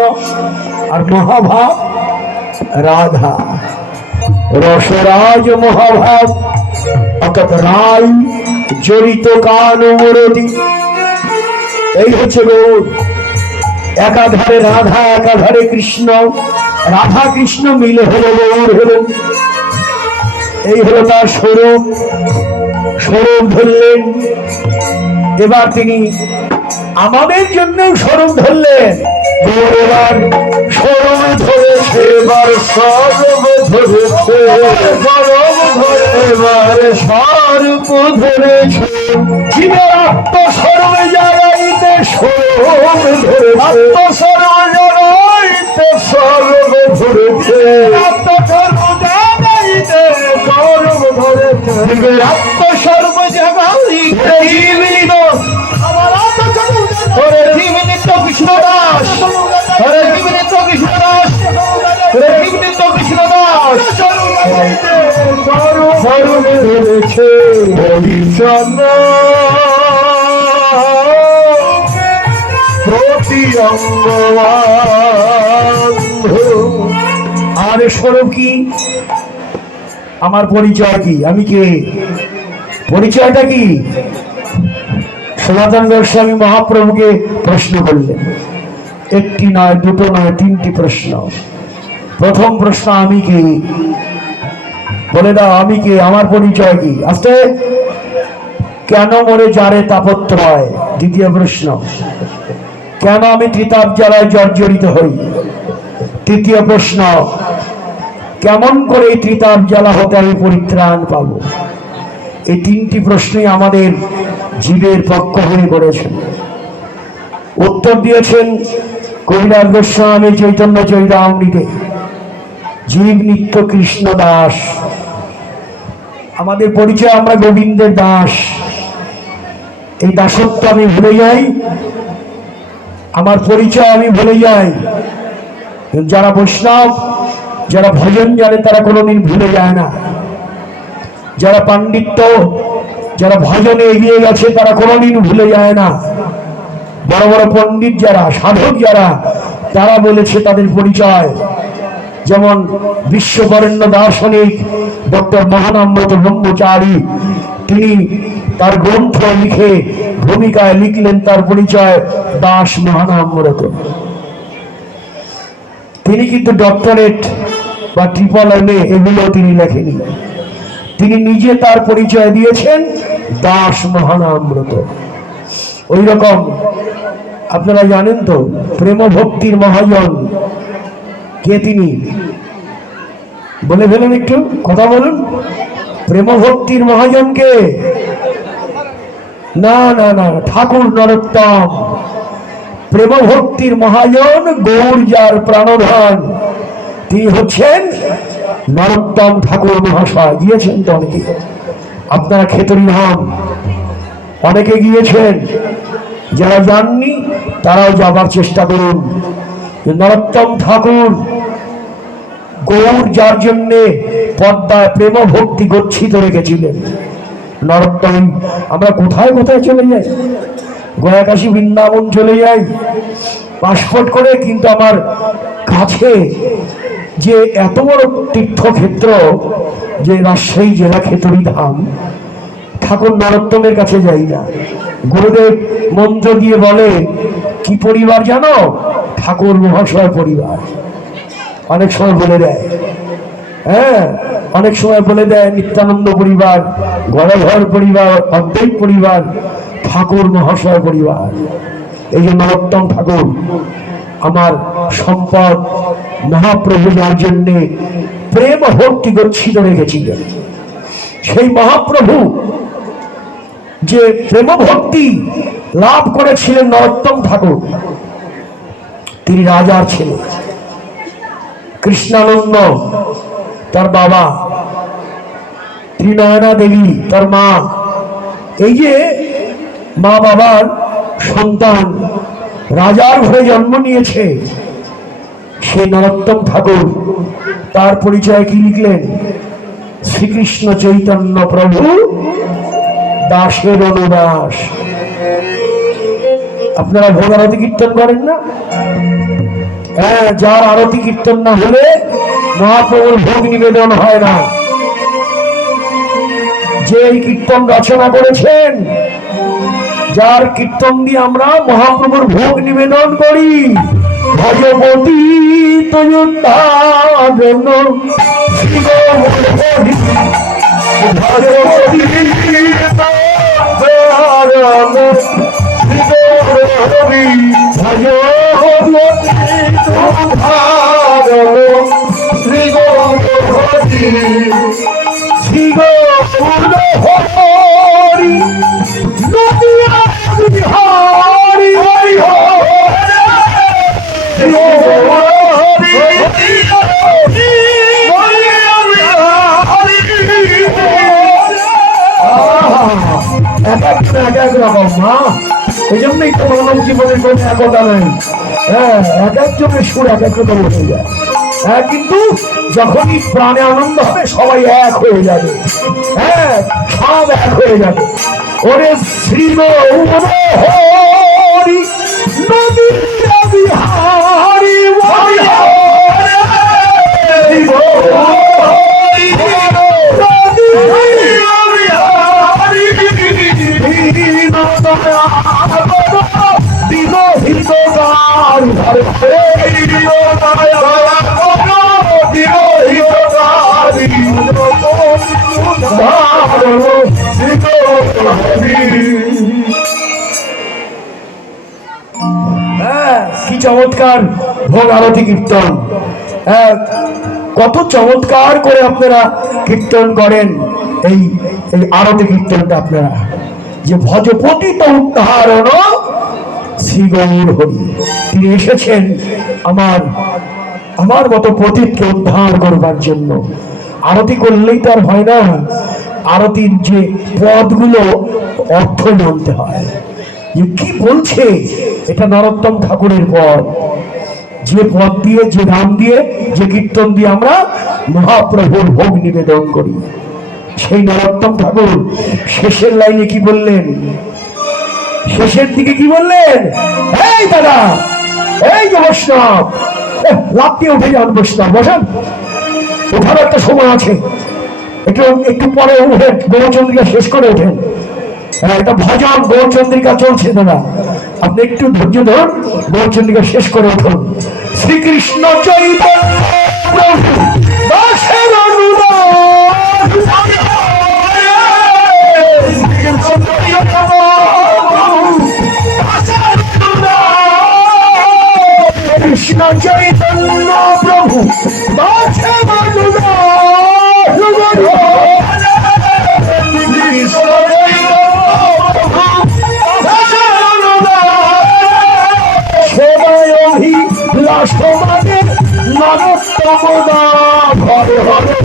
আর মহাভাব রাধা। রসরাজ মহাভাব অর্থাৎ রায় জড়িত কান মূরতি, এই হচ্ছে গৌর। একাধারে রাধা, একাধারে কৃষ্ণ, রাধা কৃষ্ণ মিলে হলো গৌর হলেন। এই হলো তার স্বরূপ। স্বরূপ ধরলেন। এবার তিনি আমাদের জন্য স্বরূপ ধরলেন। এবার স্বরূপ ধরেছে, এবার স্বরূপ ধরেছে, এবার স্বরূপ ধরেছে। জীবের আত্মস্বরূপে জাগাইতে স্বরূপ ধরেছে, আত্মস্বরূপ জাগাইতে স্বরূপ ধরেছে, আত্মস্বরূপ জাগাইতে স্বরূপ ধরেছে। জীবের আত্মস্বরূপ জাগাইতে জীবিত আমার আত্মস্বরূপ, হরে জীবনিত্য কৃষ্ণ দাস, হরে জীবনিত্য কৃষ্ণ দাস, হরে জীবনিত্য কৃষ্ণ দাস। স্বরূপ ধরেছে হরিচন্দ্র প্রতি অঙ্গরান্ধ। আর স্বরূপ কি? আমার পরিচয় কি? আমি কে? পরিচয়টা কি? সনাতন গোস্বামী মহাপ্রভুকে প্রশ্ন করলেন। একটি নয়, দুটো নয়, তিনটি প্রশ্ন। প্রথম প্রশ্ন, আমি কে? বলে দাও আমি কে, আমার পরিচয় কি? আস্তে। কেন মরে যারে তাপত্রয়? দ্বিতীয় প্রশ্ন, কেন আমি ত্রিতাপ জ্বালায় জর্জরিত হই? তৃতীয় প্রশ্ন, কেমন করে এই ত্রিতাপ জ্বালা হতে আমি পরিত্রাণ পাবো? এই তিনটি প্রশ্নই আমাদের জীবের পক্ষ হয়ে করেছেন। উত্তর দিয়েছেন কবিরাজ গোস্বামী চৈতন্য চরিতামৃতে, জীব নিত্য কৃষ্ণ দাস। আমাদের পরিচয়, আমরা গোবিন্দের দাস। এই দাসত্ব আমি ভুলে যাই, আমার পরিচয় আমি ভুলে যাই। যারা বৈষ্ণব, যারা ভজন জানে, তারা কোনোদিন ভুলে যায় না। যারা পাণ্ডিত্য, যারা ভজনে এগিয়ে গেছে, তারা কোনোদিন ভুলে যায় না। বড় বড় পণ্ডিত যারা, সাধক যারা, তারা বলেছে তাদের পরিচয়। যেমন বিশ্ববরেণ্য দার্শনিক ডক্টর মহানামব্রত ব্রহ্মচারী, তিনি তার গ্রন্থ লিখে ভূমিকায় লিখলেন তার পরিচয় দাস মহানামব্রত। তিনি কিন্তু ডক্টরেট বা ট্রিপল.এম.এ এগুলো তিনি লেখেনি, তিনি নিজে তার পরিচয় দিয়েছেন দাস মহানামব্রত। ওই রকম আপনারা জানেন তো প্রেম ভক্তির মহাজন কে? তিনি বলে ফেলুন, একটু কথা বলুন। প্রেম ভক্তির মহাজন কে? না না না, ঠাকুর নরোত্তম। প্রেম ভক্তির মহাজন, গৌর যার প্রাণধন, তিনি হচ্ছেন নরোত্তম ঠাকুর মহাশয়। গিয়েছেন তো অনেকে, আপনারা খেতড়ি ধাম অনেকে গিয়েছেন, যারা যাননি তারাও যাবার চেষ্টা করুন। নরোত্তম ঠাকুর গৌর যার জন্য পদ্মায় প্রেম ভক্তি গচ্ছিত রেখেছিলেন। নরোত্তম, আমরা কোথায় কোথায় চলে যাই, গয়াকাশী বৃন্দাবন চলে যাই পাসপোর্ট করে, কিন্তু আমার কাছে যে এত বড় তীর্থক্ষেত্র যে রাজশাহী জেলা খেতড়ি ধাম, ঠাকুর নরোত্তমের কাছে যাই না। গুরুদেব মন্ত্র দিয়ে বলে কি পরিবার জানো? ঠাকুর মহাশয় পরিবার। অনেক সময় বলে দেয়, হ্যাঁ, অনেক সময় বলে দেয় নিত্যানন্দ পরিবার, গদাধর পরিবার, অদ্বৈত পরিবার, ঠাকুর মহাশয় পরিবার। এই যে নরোত্তম ঠাকুর আমার সম্পদ, মহাপ্রভু যার জন্যে প্রেম ভক্তি গচ্ছিত রেখেছিলেন, সেই মহাপ্রভু যে প্রেম ভক্তি লাভ করেছিলেন নরোত্তম ঠাকুর, তিনি রাজার ছেলে। কৃষ্ণানন্দ তার বাবা, ত্রিনয়না দেবী তার মা। এই যে মা বাবার সন্তান রাজার ঘরে জন্ম নিয়েছে, সে নরোত্তম ঠাকুর তার পরিচয় কি লিখলেন? শ্রীকৃষ্ণ চৈতন্য প্রভু দাসের অনুদাস। আপনারা ভোগ আরতি কীর্তন করেন না? হ্যাঁ, যার আরতি কীর্তন না হলে মহাপ্রভুর ভোগ নিবেদন হয় না। যে কীর্তন রচনা করেছেন, যার কীর্তন দিয়ে আমরা মহাপ্রভুর ভোগ নিবেদন করি, ভজপতি এই জন্যই তো মানব জীবনের কোন একতা নাই। হ্যাঁ, এক একজনের সুর এক এক রকম হয়ে যায়। হ্যাঁ, কিন্তু যখনই প্রাণে আনন্দ হবে সবাই এক হয়ে যাবে। হ্যাঁ, সব এক হয়ে যাবে। ওরে শ্রী হরি নদী বিহারি কি চমৎকার ভোগ আরতি কীর্তন। কত চমৎকার করে আপনারা কীর্তন করেন। এই এই আরতি কীর্তনটা আপনারা যে ভজপতি তো উদ্ধারণ শ্রী গৌর হরি, তিনি এসেছেন আমার মতো পতিতকে উদ্ধার করবার জন্য। আরতি করলেই তো আর হয় না, আরতির যে পদগুলো অর্থ জানতে হয়, যে কি বলছে। এটা নরোত্তম ঠাকুরের পদ, যে পদ দিয়ে, যে নাম দিয়ে, যে কীর্তন দিয়ে আমরা মহাপ্রভুর ভোগ নিবেদন করি। সেই নরোত্তম ঠাকুর শেষের লাইনে কি বললেন, শেষের দিকে কি বললেন, এই দাদা, এই যে বৈষ্ণব, লাফ উঠে যান বৈষ্ণব, বসেন, ওঠার একটা সময় আছে, একটু পরে উঠেন, গৌরচন্দ্রিকা শেষ করে ওঠেন। একটা ভজন গৌরচন্দ্রিকা চলছে দাদা, আপনি একটু ধৈর্য ধরুন, গৌরচন্দ্রিকা শেষ করে উঠুন। শ্রীকৃষ্ণ চৈতন্য প্রভু দাসের কৃষ্ণ চৈতন্য প্রভু দাসের সমাজের নরোত্তম ঘরে ঘরে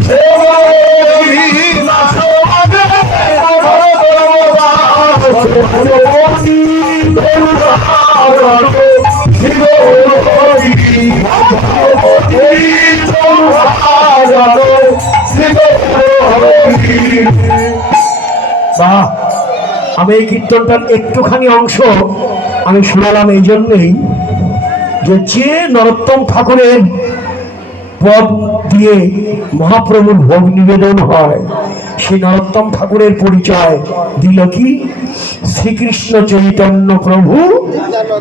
বাহ, আমি এই কীর্তনটার একটুখানি অংশ আমি শোনালাম এই জন্যই যে নরোত্তম ঠাকুরের পদ দিয়ে মহাপ্রভুর ভোগ নিবেদন হয়, সেই নরোত্তম ঠাকুরের পরিচয় দিল কি, শ্রীকৃষ্ণ চৈতন্য প্রভু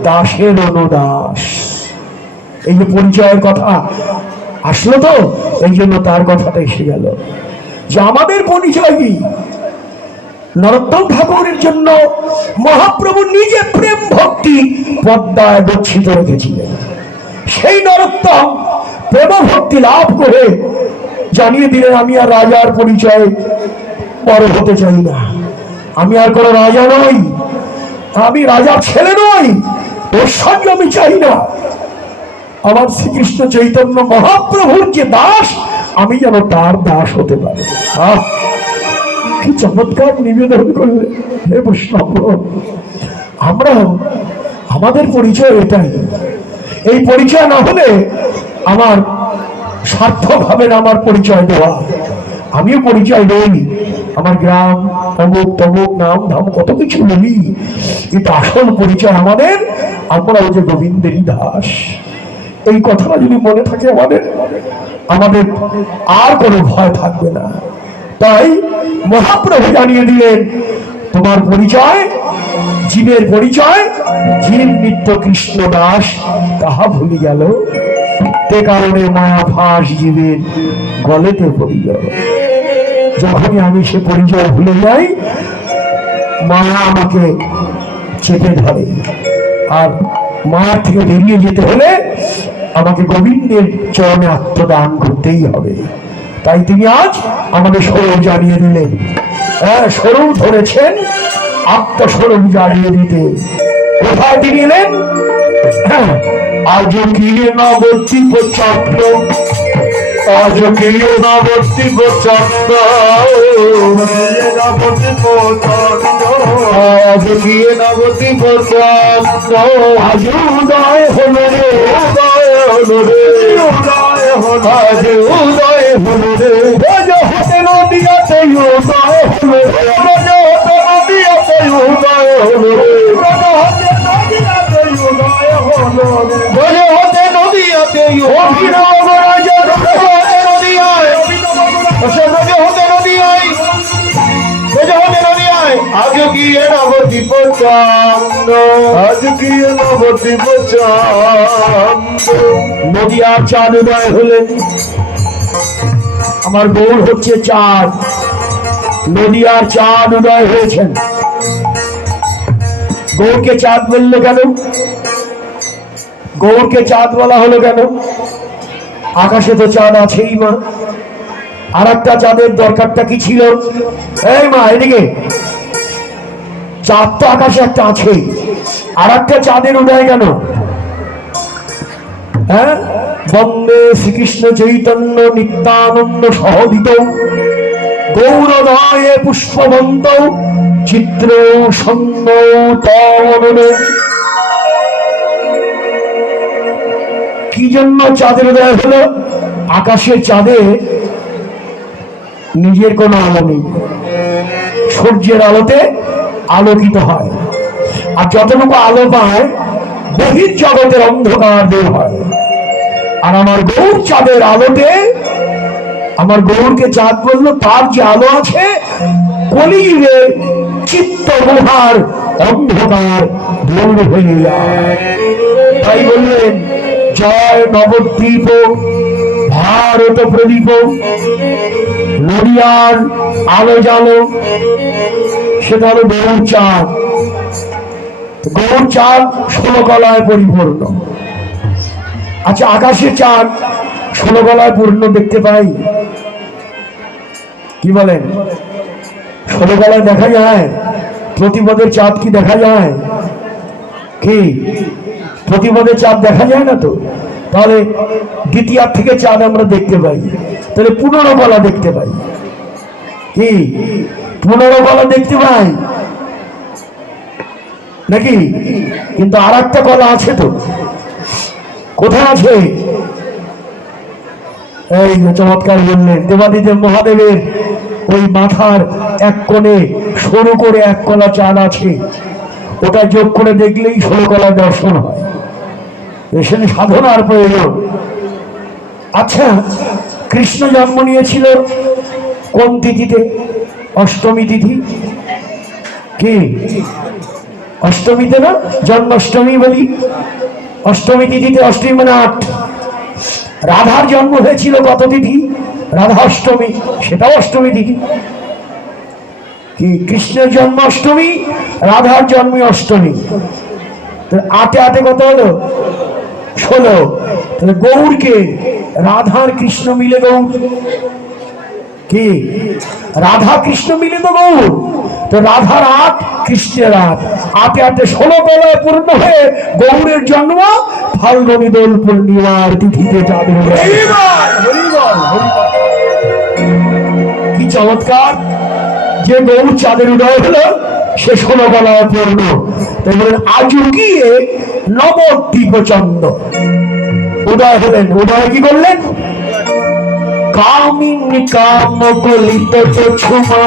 দাসের অনুদাস। এই যে পরিচয়ের কথা আসলো, তো এই জন্য তার কথাটা এসে গেল যে আমাদের পরিচয় কি। নরোত্তম ঠাকুরের জন্য মহাপ্রভু নিজে প্রেম ভক্তি পদ্মায় গচ্ছিত রেখেছিলেন। সেই নরোত্তম প্রেম ভক্তি লাভ করে জানিয়ে দিলেন, আমি আর রাজার পরিচয় বড় হতে চাই না, আমি আর কোনো রাজা নই, আমি রাজার ছেলে নই, ওর সঙ্গে আমি চাই না। আমার শ্রীকৃষ্ণ চৈতন্য মহাপ্রভুর যে দাস, আমি যেন তার দাস হতে পারি। কি চমৎকার নিবেদন করলে হে বৈষ্ণব। আমরা আমাদের পরিচয় এটাই, এই পরিচয় না হলে আমার সার্থক হবে না আমার পরিচয় দেওয়া। আমিও পরিচয় দেই, আমার গ্রাম অমুক তমুক নাম ধাম কত কিছু বলি, কিন্তু আসল পরিচয় আমাদের, আমরা ওই যে গোবিন্দেরই দাস। এই কথাটা যদি মনে থাকে আমাদের আর কোনো ভয় থাকবে না। তাই মহাপ্রভু জানিয়ে দিলেন, তোমার পরিচয়, জীবের পরিচয়, জীব নিত্য কৃষ্ণ দাস, তাহা ভুলি গেল, তে কারণে মায়া ফাঁস জীবের গলেতে পড়িল। যখনই আমি সে পরিচয় ভুলে যাই, মায়া আমাকে চেপে ধরে, আর মায়া থেকে বেরিয়ে যেতে হলে আমাকে গোবিন্দের চরণে আত্মদান করতেই হবে। তাই তিনি আজ আমাদের স্বরূপ জানিয়ে দিলেন। স্বরূপ ধরেছেন আত্মস্বরূপ জানিয়ে দিতে। কোথায় তিনি এলেন? আজ কি নবদ্বীপ চক্র, আজ কি নবদ্বীপ চক্র, আজ কি নবদ্বীপ চক্র, আজ উদয় হলো রে, উদয় হলো রে, উদয় হলো, আজ উদয় হলো রে, রজ হতে নদিয়াতে উদয় হলো রে, রজ হতে নদিয়াতে উদয় হলো রে, রজ হতে নদিয়াতে উদয় হলো রে, রজ হতে নদিয়াতে অভিনব রাজা হতে নদিয়ায়, রজ হতে নদিয়ায়, রজ হতে নদিয়ায়, আজ গিয়ে নবদ্বীপ চান্দ, আজ গিয়ে নবদ্বীপ চান্দ, নদিয়ার চাঁদ উদয় হলেন। আমার গৌর হচ্ছে চাঁদ, নদিয়ার চাঁদ উদয় হয়েছেন। গৌরকে চাঁদ বললো কেন? গৌরকে চাঁদ বলা হলো কেন? আকাশে তো চাঁদ আছেই মা, আর একটা চাঁদের দরকারটা কি ছিল? এই মা এদিকে, চাঁদ তো আকাশে একটা আছেই, আর একটা চাঁদের উদয় কেন? হ্যাঁ, বন্দে শ্রীকৃষ্ণ চৈতন্য নিত্যানন্দ সহদিত গৌরদয়ে পুষ্পবন্ত চিত্র সন্ন তমননে। কি জন্য চাঁদের উদয় হলো? আকাশের চাঁদে নিজের কোনো আলো নেই, সূর্যের আলোতে আলোকিত হয়, আর যতটুকু আলো পায় বহির জগতের অন্ধকার দূর হয়। আর আমার গৌর চাঁদের আলোতে, আমার গৌরকে চাঁদ বলল, তার যে আলো আছে কলিযুগে চিত্ত গুহার অন্ধকার দূর হয়ে যায়। তাই বললেন জয় নবদ্বীপ ভারত প্রদীপ, নদিয়ার আলো জালো, সেটা হলো গৌর চাঁদ। গৌর চাঁদ 16 কলায় পরিপূর্ণ। আচ্ছা, আকাশে চাঁদ 16 কলায় পূর্ণ দেখতে পাই? কি বলেন? 16 কলায় দেখা যায়? প্রতিপদের চাঁদ কি দেখা যায়? কি প্রতিপদের চাঁদ দেখা যায় না তো? তাহলে দ্বিতীয় থেকে চাঁদ আমরা দেখতে পাই, তাহলে 15 কলা দেখতে পাই। কি 15 কলা দেখতে পাই নাকি? কিন্তু আর একটা কলা আছে তো, কোথায় আছে? এই চমৎকার বললেন, দেবাদিদেব মহাদেবের ওই মাথার এক কোণে সরু করে 1 কলা চাঁদ আছে, ওটা যোগ করে দেখলেই 16 কলা দর্শন হয়। এখানে সাধনার প্রয়োজন। আচ্ছা, কৃষ্ণ জন্ম নিয়েছিল কোন তিথিতে? অষ্টমী তিথি। কি অষ্টমীতে না? জন্মাষ্টমী বলি। অষ্টমী তিথিতে, অষ্টমী মানে 8। রাধার জন্ম হয়েছিল কত তিথি? রাধাষ্টমী, সেটাও অষ্টমী তিথি। কি কৃষ্ণের জন্ম অষ্টমী, রাধার জন্ম অষ্টমী, 8 8 কত হলো? 16। তাহলে গৌরকে, রাধার কৃষ্ণ মিলে গৌর। কি রাধা কৃষ্ণ মিলে তো গৌর। তো রাধার 8, কৃষ্ণের 8, 8 8 16 কলায় পূর্ণ হয়ে গৌরের জন্ম ফাল্গুনী দোল পূর্ণিমার তিথিতে চাঁদের উদয়। কি চমৎকার যে গৌর চাঁদের উদয় হলো, সে 16 কলায় পূর্ণ। তাই বলেন আজও গিয়ে নবদ্বীপ চন্দ্র উদয় হলেন। উদয় কি করলেন? কামিনী কাম কলিত ছুমা,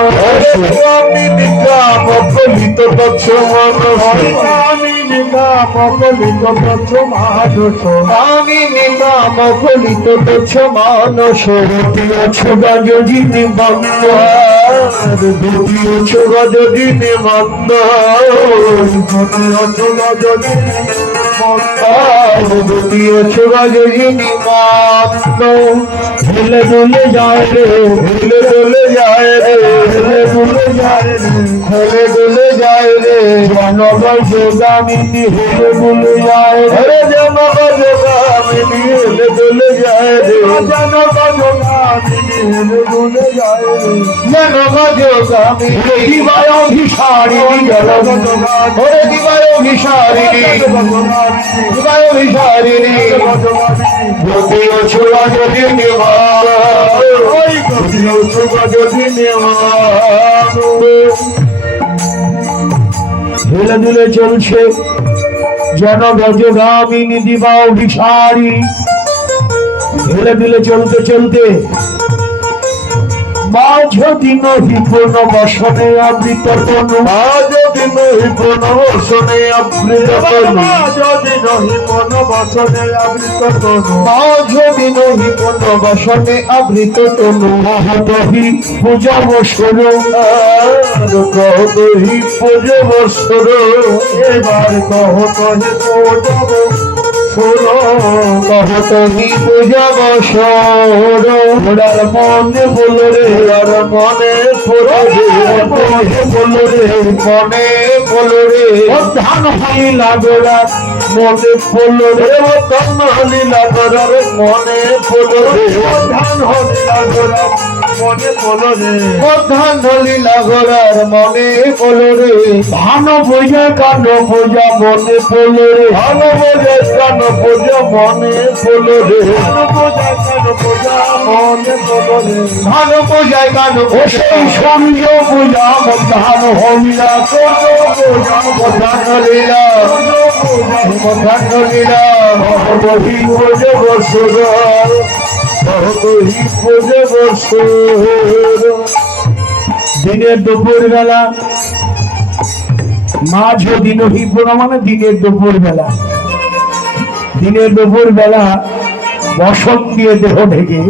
কামিনী কাম কলিত ছুমা, কামিনী কাম কলিত ছুমানস, কামিনী কাম কলিত ছুমানস, দ্বিতীয় ছোগা যদি বন্ধ, দ্বিতীয় ছোগা যদি বন্ধ, দ্বিতীয় ছোগা যদি দ্বিতীয় ছোগা যদি বন্ধ, ভুলে ভুলে যায় রে, ভুলে ভুলে যায় রে, ভুলে ভুলে যায় রে, ভুলে ভুলে যায় রে, জনক যোগামিনী ভুলে ভুলে যায় রে, জনক যোগামিনী ভুলে ভুলে যায় রে, জনক যোগামিনী ভুলে ভুলে যায় রে, জনক যোগামিনী দিবায় অভিসারিণী, জনক যোগামিনী ওরে দিবায় অভিসারিণী, দিবায় অভিসারিণী, যদিও ছোড়া যদি নেওয়া, যদিও ছোড়া যদি নেওয়া, ধীরে ধীরে চলছে যেন গজগামিনী দিবা অভিসারী। ধীরে ধীরে চলতে চলতে মাঝ দিন হিপন বসনে আবৃত তনু, মাঝ দিন হিপন বসনে আবৃত তনু, মাঝ দিন হিপন বসনে আবৃত তনু, মাঝ দিন হিপন বসনে আবৃত তনু, কহতহি পূজা বসর, কহতহি পূজা বসর, এবার কহতহি পূজা বসর, তুমি পূজা বসর ওরার মনে বলো রে, আর মনে পড়ে মনে বলো রে, মনে পড়ে রে ধান হইলা গোড়া মনে বলো রে, তন্ন হলিলা করার মনে পড়ে রে ধান হইলা গোড়া মনে বলো রে, ধান হলিলা করার মনে পড়ে রে ধান পূজা কান পূজা মনে বলো রে, ভালো বোঝে কান পূজা মনে পড়ে রে পূজা কান পূজা মনে বলো রে, ভালো বোঝায় কান ও সেই সূর্য পূজা ধান হইলা পূজা ধান হলিলা ধান হলিলা বহি পূজা বসুর, বহি পূজা বসুর দিনের দুপুর বেলা মাঝ দিন মানে দিনের দুপুর বেলা, দিনের দুপুর বেলা বসন দিয়ে দেহ ঢেকে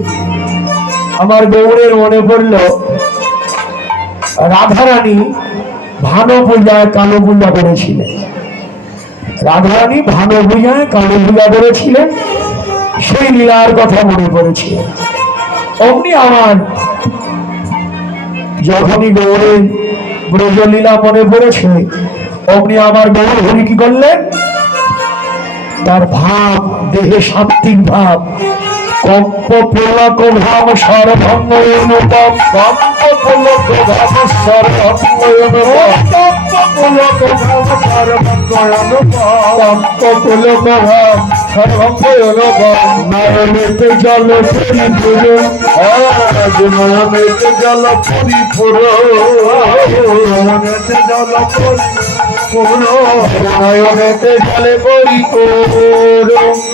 আমার গৌরের মনে পড়ল রাধারানী ভানো পূজায় কালো পূজা করেছিলেন। রাধারানী ভানো পূজায় কালো পূজা করেছিলেন, সেই লীলার কথা মনে পড়েছে। অমনি আমার যখনই গৌরের ব্রজলীলা মনে পড়েছে, অমনি আমার গৌর হরি কি করলেন, তার ভাব দেহে সাত্বিক ভাব, কম্প পুলক ভাব সর্বঙ্গ অনুপম, কম্প পুলক ভাব সর্বঙ্গ কম্প পুলক ভাব সর্বঙ্গ অনুপম, কম্প পুলক ভাব সর্বঙ্গ অনুপম নয়নেতে জল পরিপূর, আজ নয়নেতে জল পরিপূর নয়নেতে জল পরিপূর, নয়নেতে জলে পরিপূর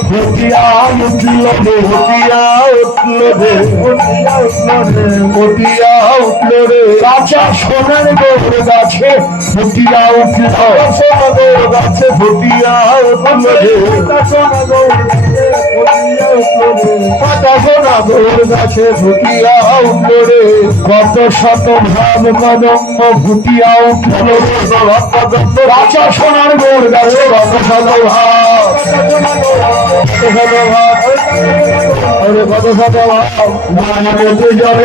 ফুটিয়া উঠল রে, ফুটিয়া উঠল রে ফুটিয়া উঠল রে, ফুটিয়া উঠল রে কাঁচা সোনার গৌর গাছে ফুটিয়া উঠল, সোনা গৌর গাছে ফুটিয়া উঠল রে পাতা সোনা গৌর গাছে ফুটিয়া উঠল রে কত শত ভাব কদম্ব ফুটিয়া উঠল, কাঁচা সোনার গৌর গাছে কত শত ভাব, কত শত ভাব নয়নেতে জল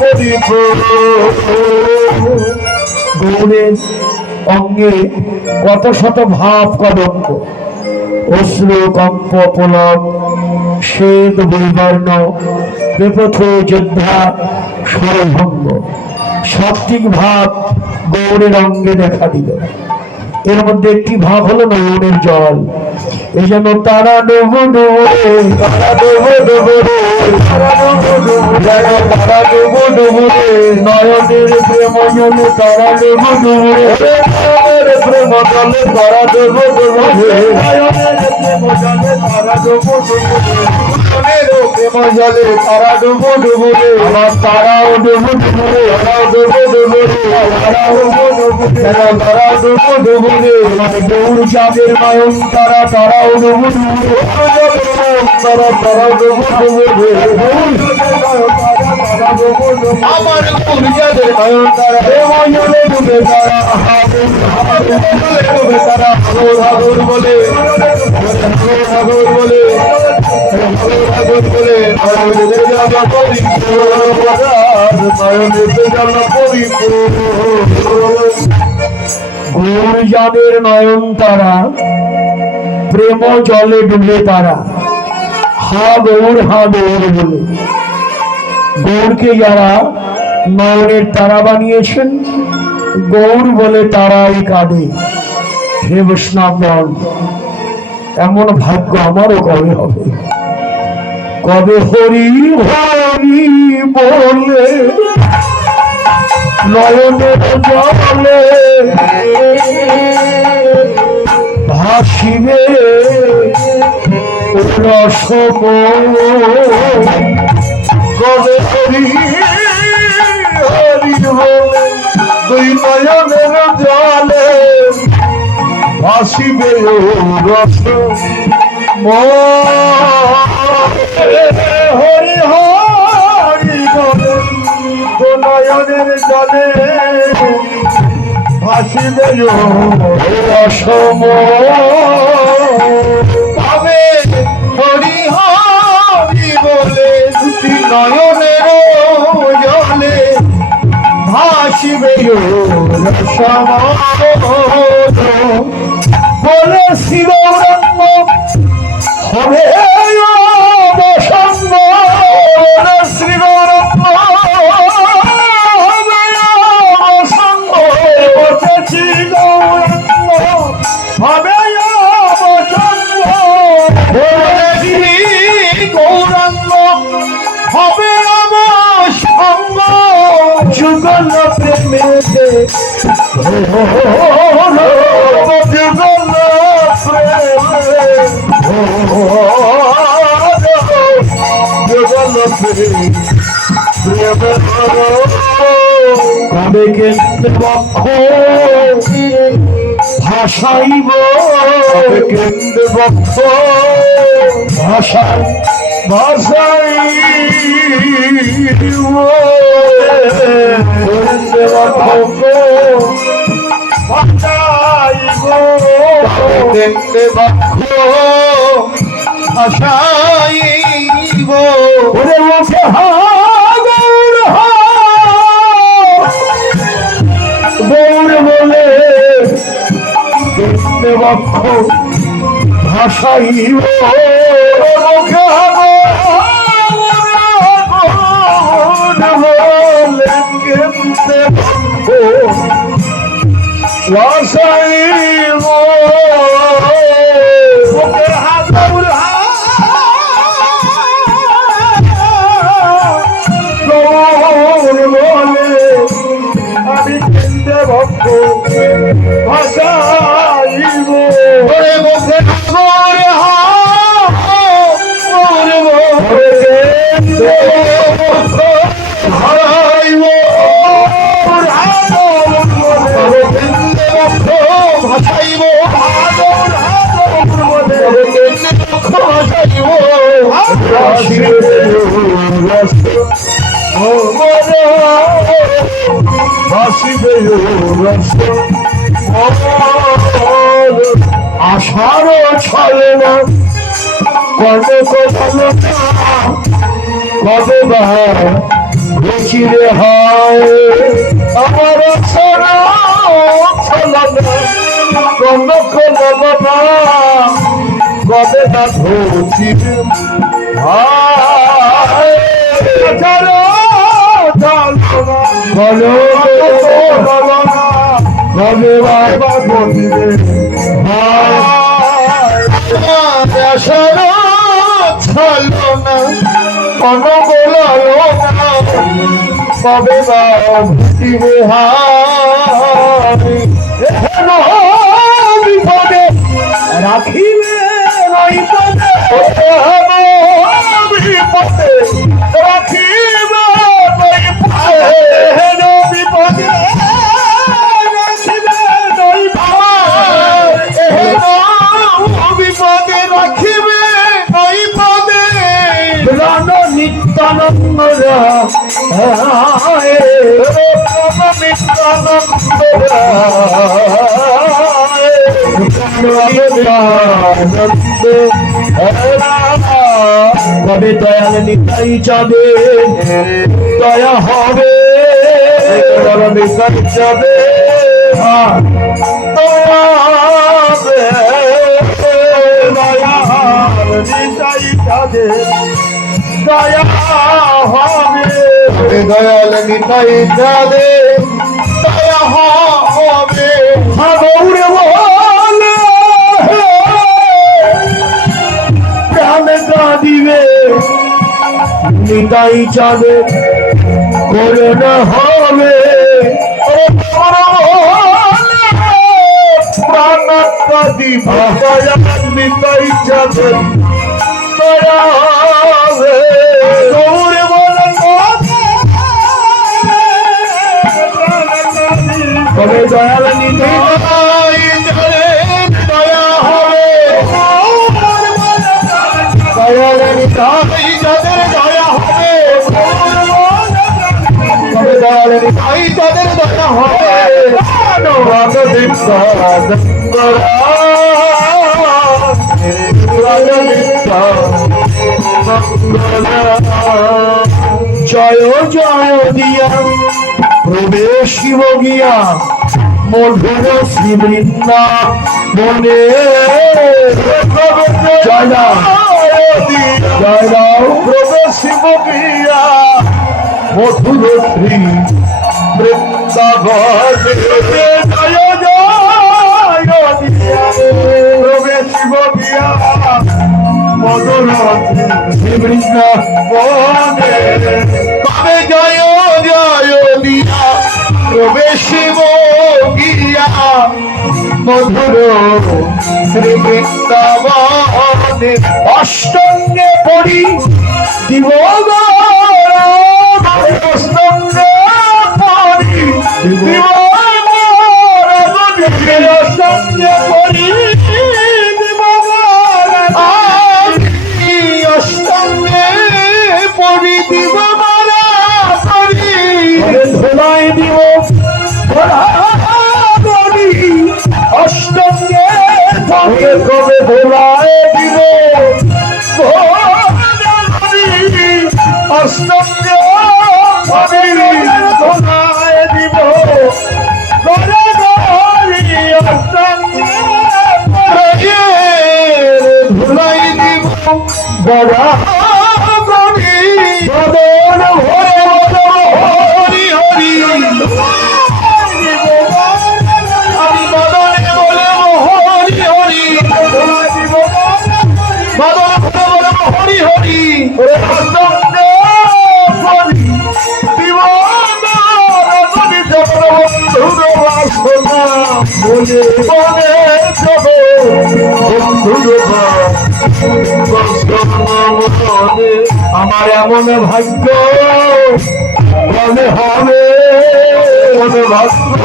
পরিপূর, গৌরের অঙ্গে কত শত ভাব কদম্ব, অশ্রু কম্প পুলক শ্বেত বৈবর্ণ বেপথ যোদ্ধা সরভঙ্গ সাত্বিক ভাব গৌরের অঙ্গে দেখা দিল। এর মধ্যে একটি ভাব হলো নয়নের জল, এই জন্য তারা ডুবো ডুবো তারা ডুবো ডুবো রে তারা ডুবো ডুবো যেন তারা ডুবো ডুবো রে নয়নের প্রেম জলে তারা ডুবো ডুবো নয়নের প্রেম জলে তারা ডুবো ডুবো রে নয়নের প্রেম জলে তারা ডুবো ডুবো নয়নের প্রেম জলে তারা ডুবো ডুবো রে আমার তারাও ডুবো ডুবো তারা ডুবো ডুবো রে তারাও ডুবো যেন তারা ডুবো ডুবো রে আমার গৌর চাঁদের নয়ন তারা তারাও ডুবো ডুবো তারা তারা ডুবো ডুবো রে আমার গুরুজনের নয়ন তারা ময়ূরে ডুবে তারা ডুবে তারা হাগর হাগর বলে হাগর হাগর বলে হাগর হাগর বলে নয়নের জ্বালা পরিপূর্ণ নয়নের জ্বালা পরিপূর্ণ গৌর যাদের নয়ন তারা প্রেম জলে ডুবে তারা হা গৌর বলে গৌরকে যারা নয়নের তারা বানিয়েছেন, গৌর বলে তারাই কাঁদে। হে বৈষ্ণবগণ, এমন ভাগ্য আমারও কবে হবে? কবে হরি হরি বলে নয়নের জলে ভাসিবে রসম, কবে হরি হরি বলে দুই নয়নের জলে ভাসিবে রস হরি হরি বলে নয়নের জলে ভাসিবে রসম, হবে অবসঙ্গ শ্রী গৌরঙ্গ হবে অবসঙ্গ বসেছি গৌরঙ্গ হবে অবসঙ্গ গৌরাঙ্গ হবে অবসঙ্গ যুগল প্রেমেতে যুগল প্রেমে কবে কেন্দ্র বক্ষ ভাষাইব কেন্দ্র বক্ষ ভাষাই ভাষাইব কেন্দ্র বক্ষ ভাষাইব কেন্দ্র বক্ষ ভাষাইব ওরে মুখে হাগৌর গৌর বলে কেন্দ্র বক্ষ ভাষাইব মুখে বলে কেন্দ্র বক্ষ ভাষাইব মুখে হাগৌর আমি কেন্দ্র ভক্ত ভাষাইব মুখে হারাইব ভাষাইব আষাঢ় ছলে না কনক কবে বা বেচিরে হয় আমার কনক লবনা কবে বা ঘোচিরে হয় কবে বাবা ঘোচিরে কবে বা ঘুটিবে বিপদে রাখিবে বিপদে বিপদে রাখিবে বিপদে বিপদে রাখিবে পদে নিত্যানন্দ কবে দয়াল নিতাই যাবে দয়া হবে নিতাই যাবে দয়া হবে দয়া নিতাই যাবে দয়া হবে দয়াল নিতাই যাবে দয়া হবে গৌরে বলে প্রাণ কাঁদিবে নিতাই যাবে করুণা হবে প্রাণ কাঁদিবে দয়াল নিতাই যাবে দয়া হবে গৌরে বলে কবে দয়াল নিতাই দয়া হবে দয়াল নিতাই যাদের দয়া হবে কবে দয়াল নিতাই যাদের দয়া হবে জয় জয় দিয়া প্রবেশিব গিয়া মধুর শ্রী বৃন্দা মনে জয় জয় দাও প্রবেশ বকিয়া মধুরী বৃন্দাবনে জয় জয় দিয়া প্রবেশ বকিয়া মধুরী বৃন্দাবনে তবে জয় জয় দিয়া প্রবেশ বকিয়া মধুর শ্রী বৃন্দাবনে অষ্টঙ্গে পড়ি দিব অষ্টঙ্গে পড়ি দিব অষ্টঙ্গে পড়ি দিব আমি অষ্টঙ্গে পড়ি দিব করি ধোলাই দিব ধরি অষ্টঙ্গে তবে কবে ভোলায় দিব অষ্টঙ্গে পড়ি ধোলাই দিব ভুলাই দিব বড়া করি বদন ভরে হরি হরি আমি বদনে বলব হরি হরি বদনে বলব হরি হরি অষ্টঙ্গে পড়ি দিব রজনী জগবন্ধুর বাসনা বলে বলে জগবন্ধুর বাসনা আমার এমন ভাগ্য মনে হবে মনে ভাগ্য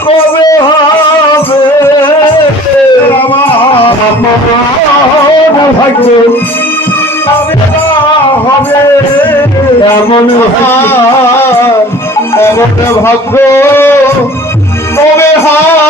কবে হবে আমার ভাগ্য কবে হবে এমন এমন ভাগ্য কবে হবে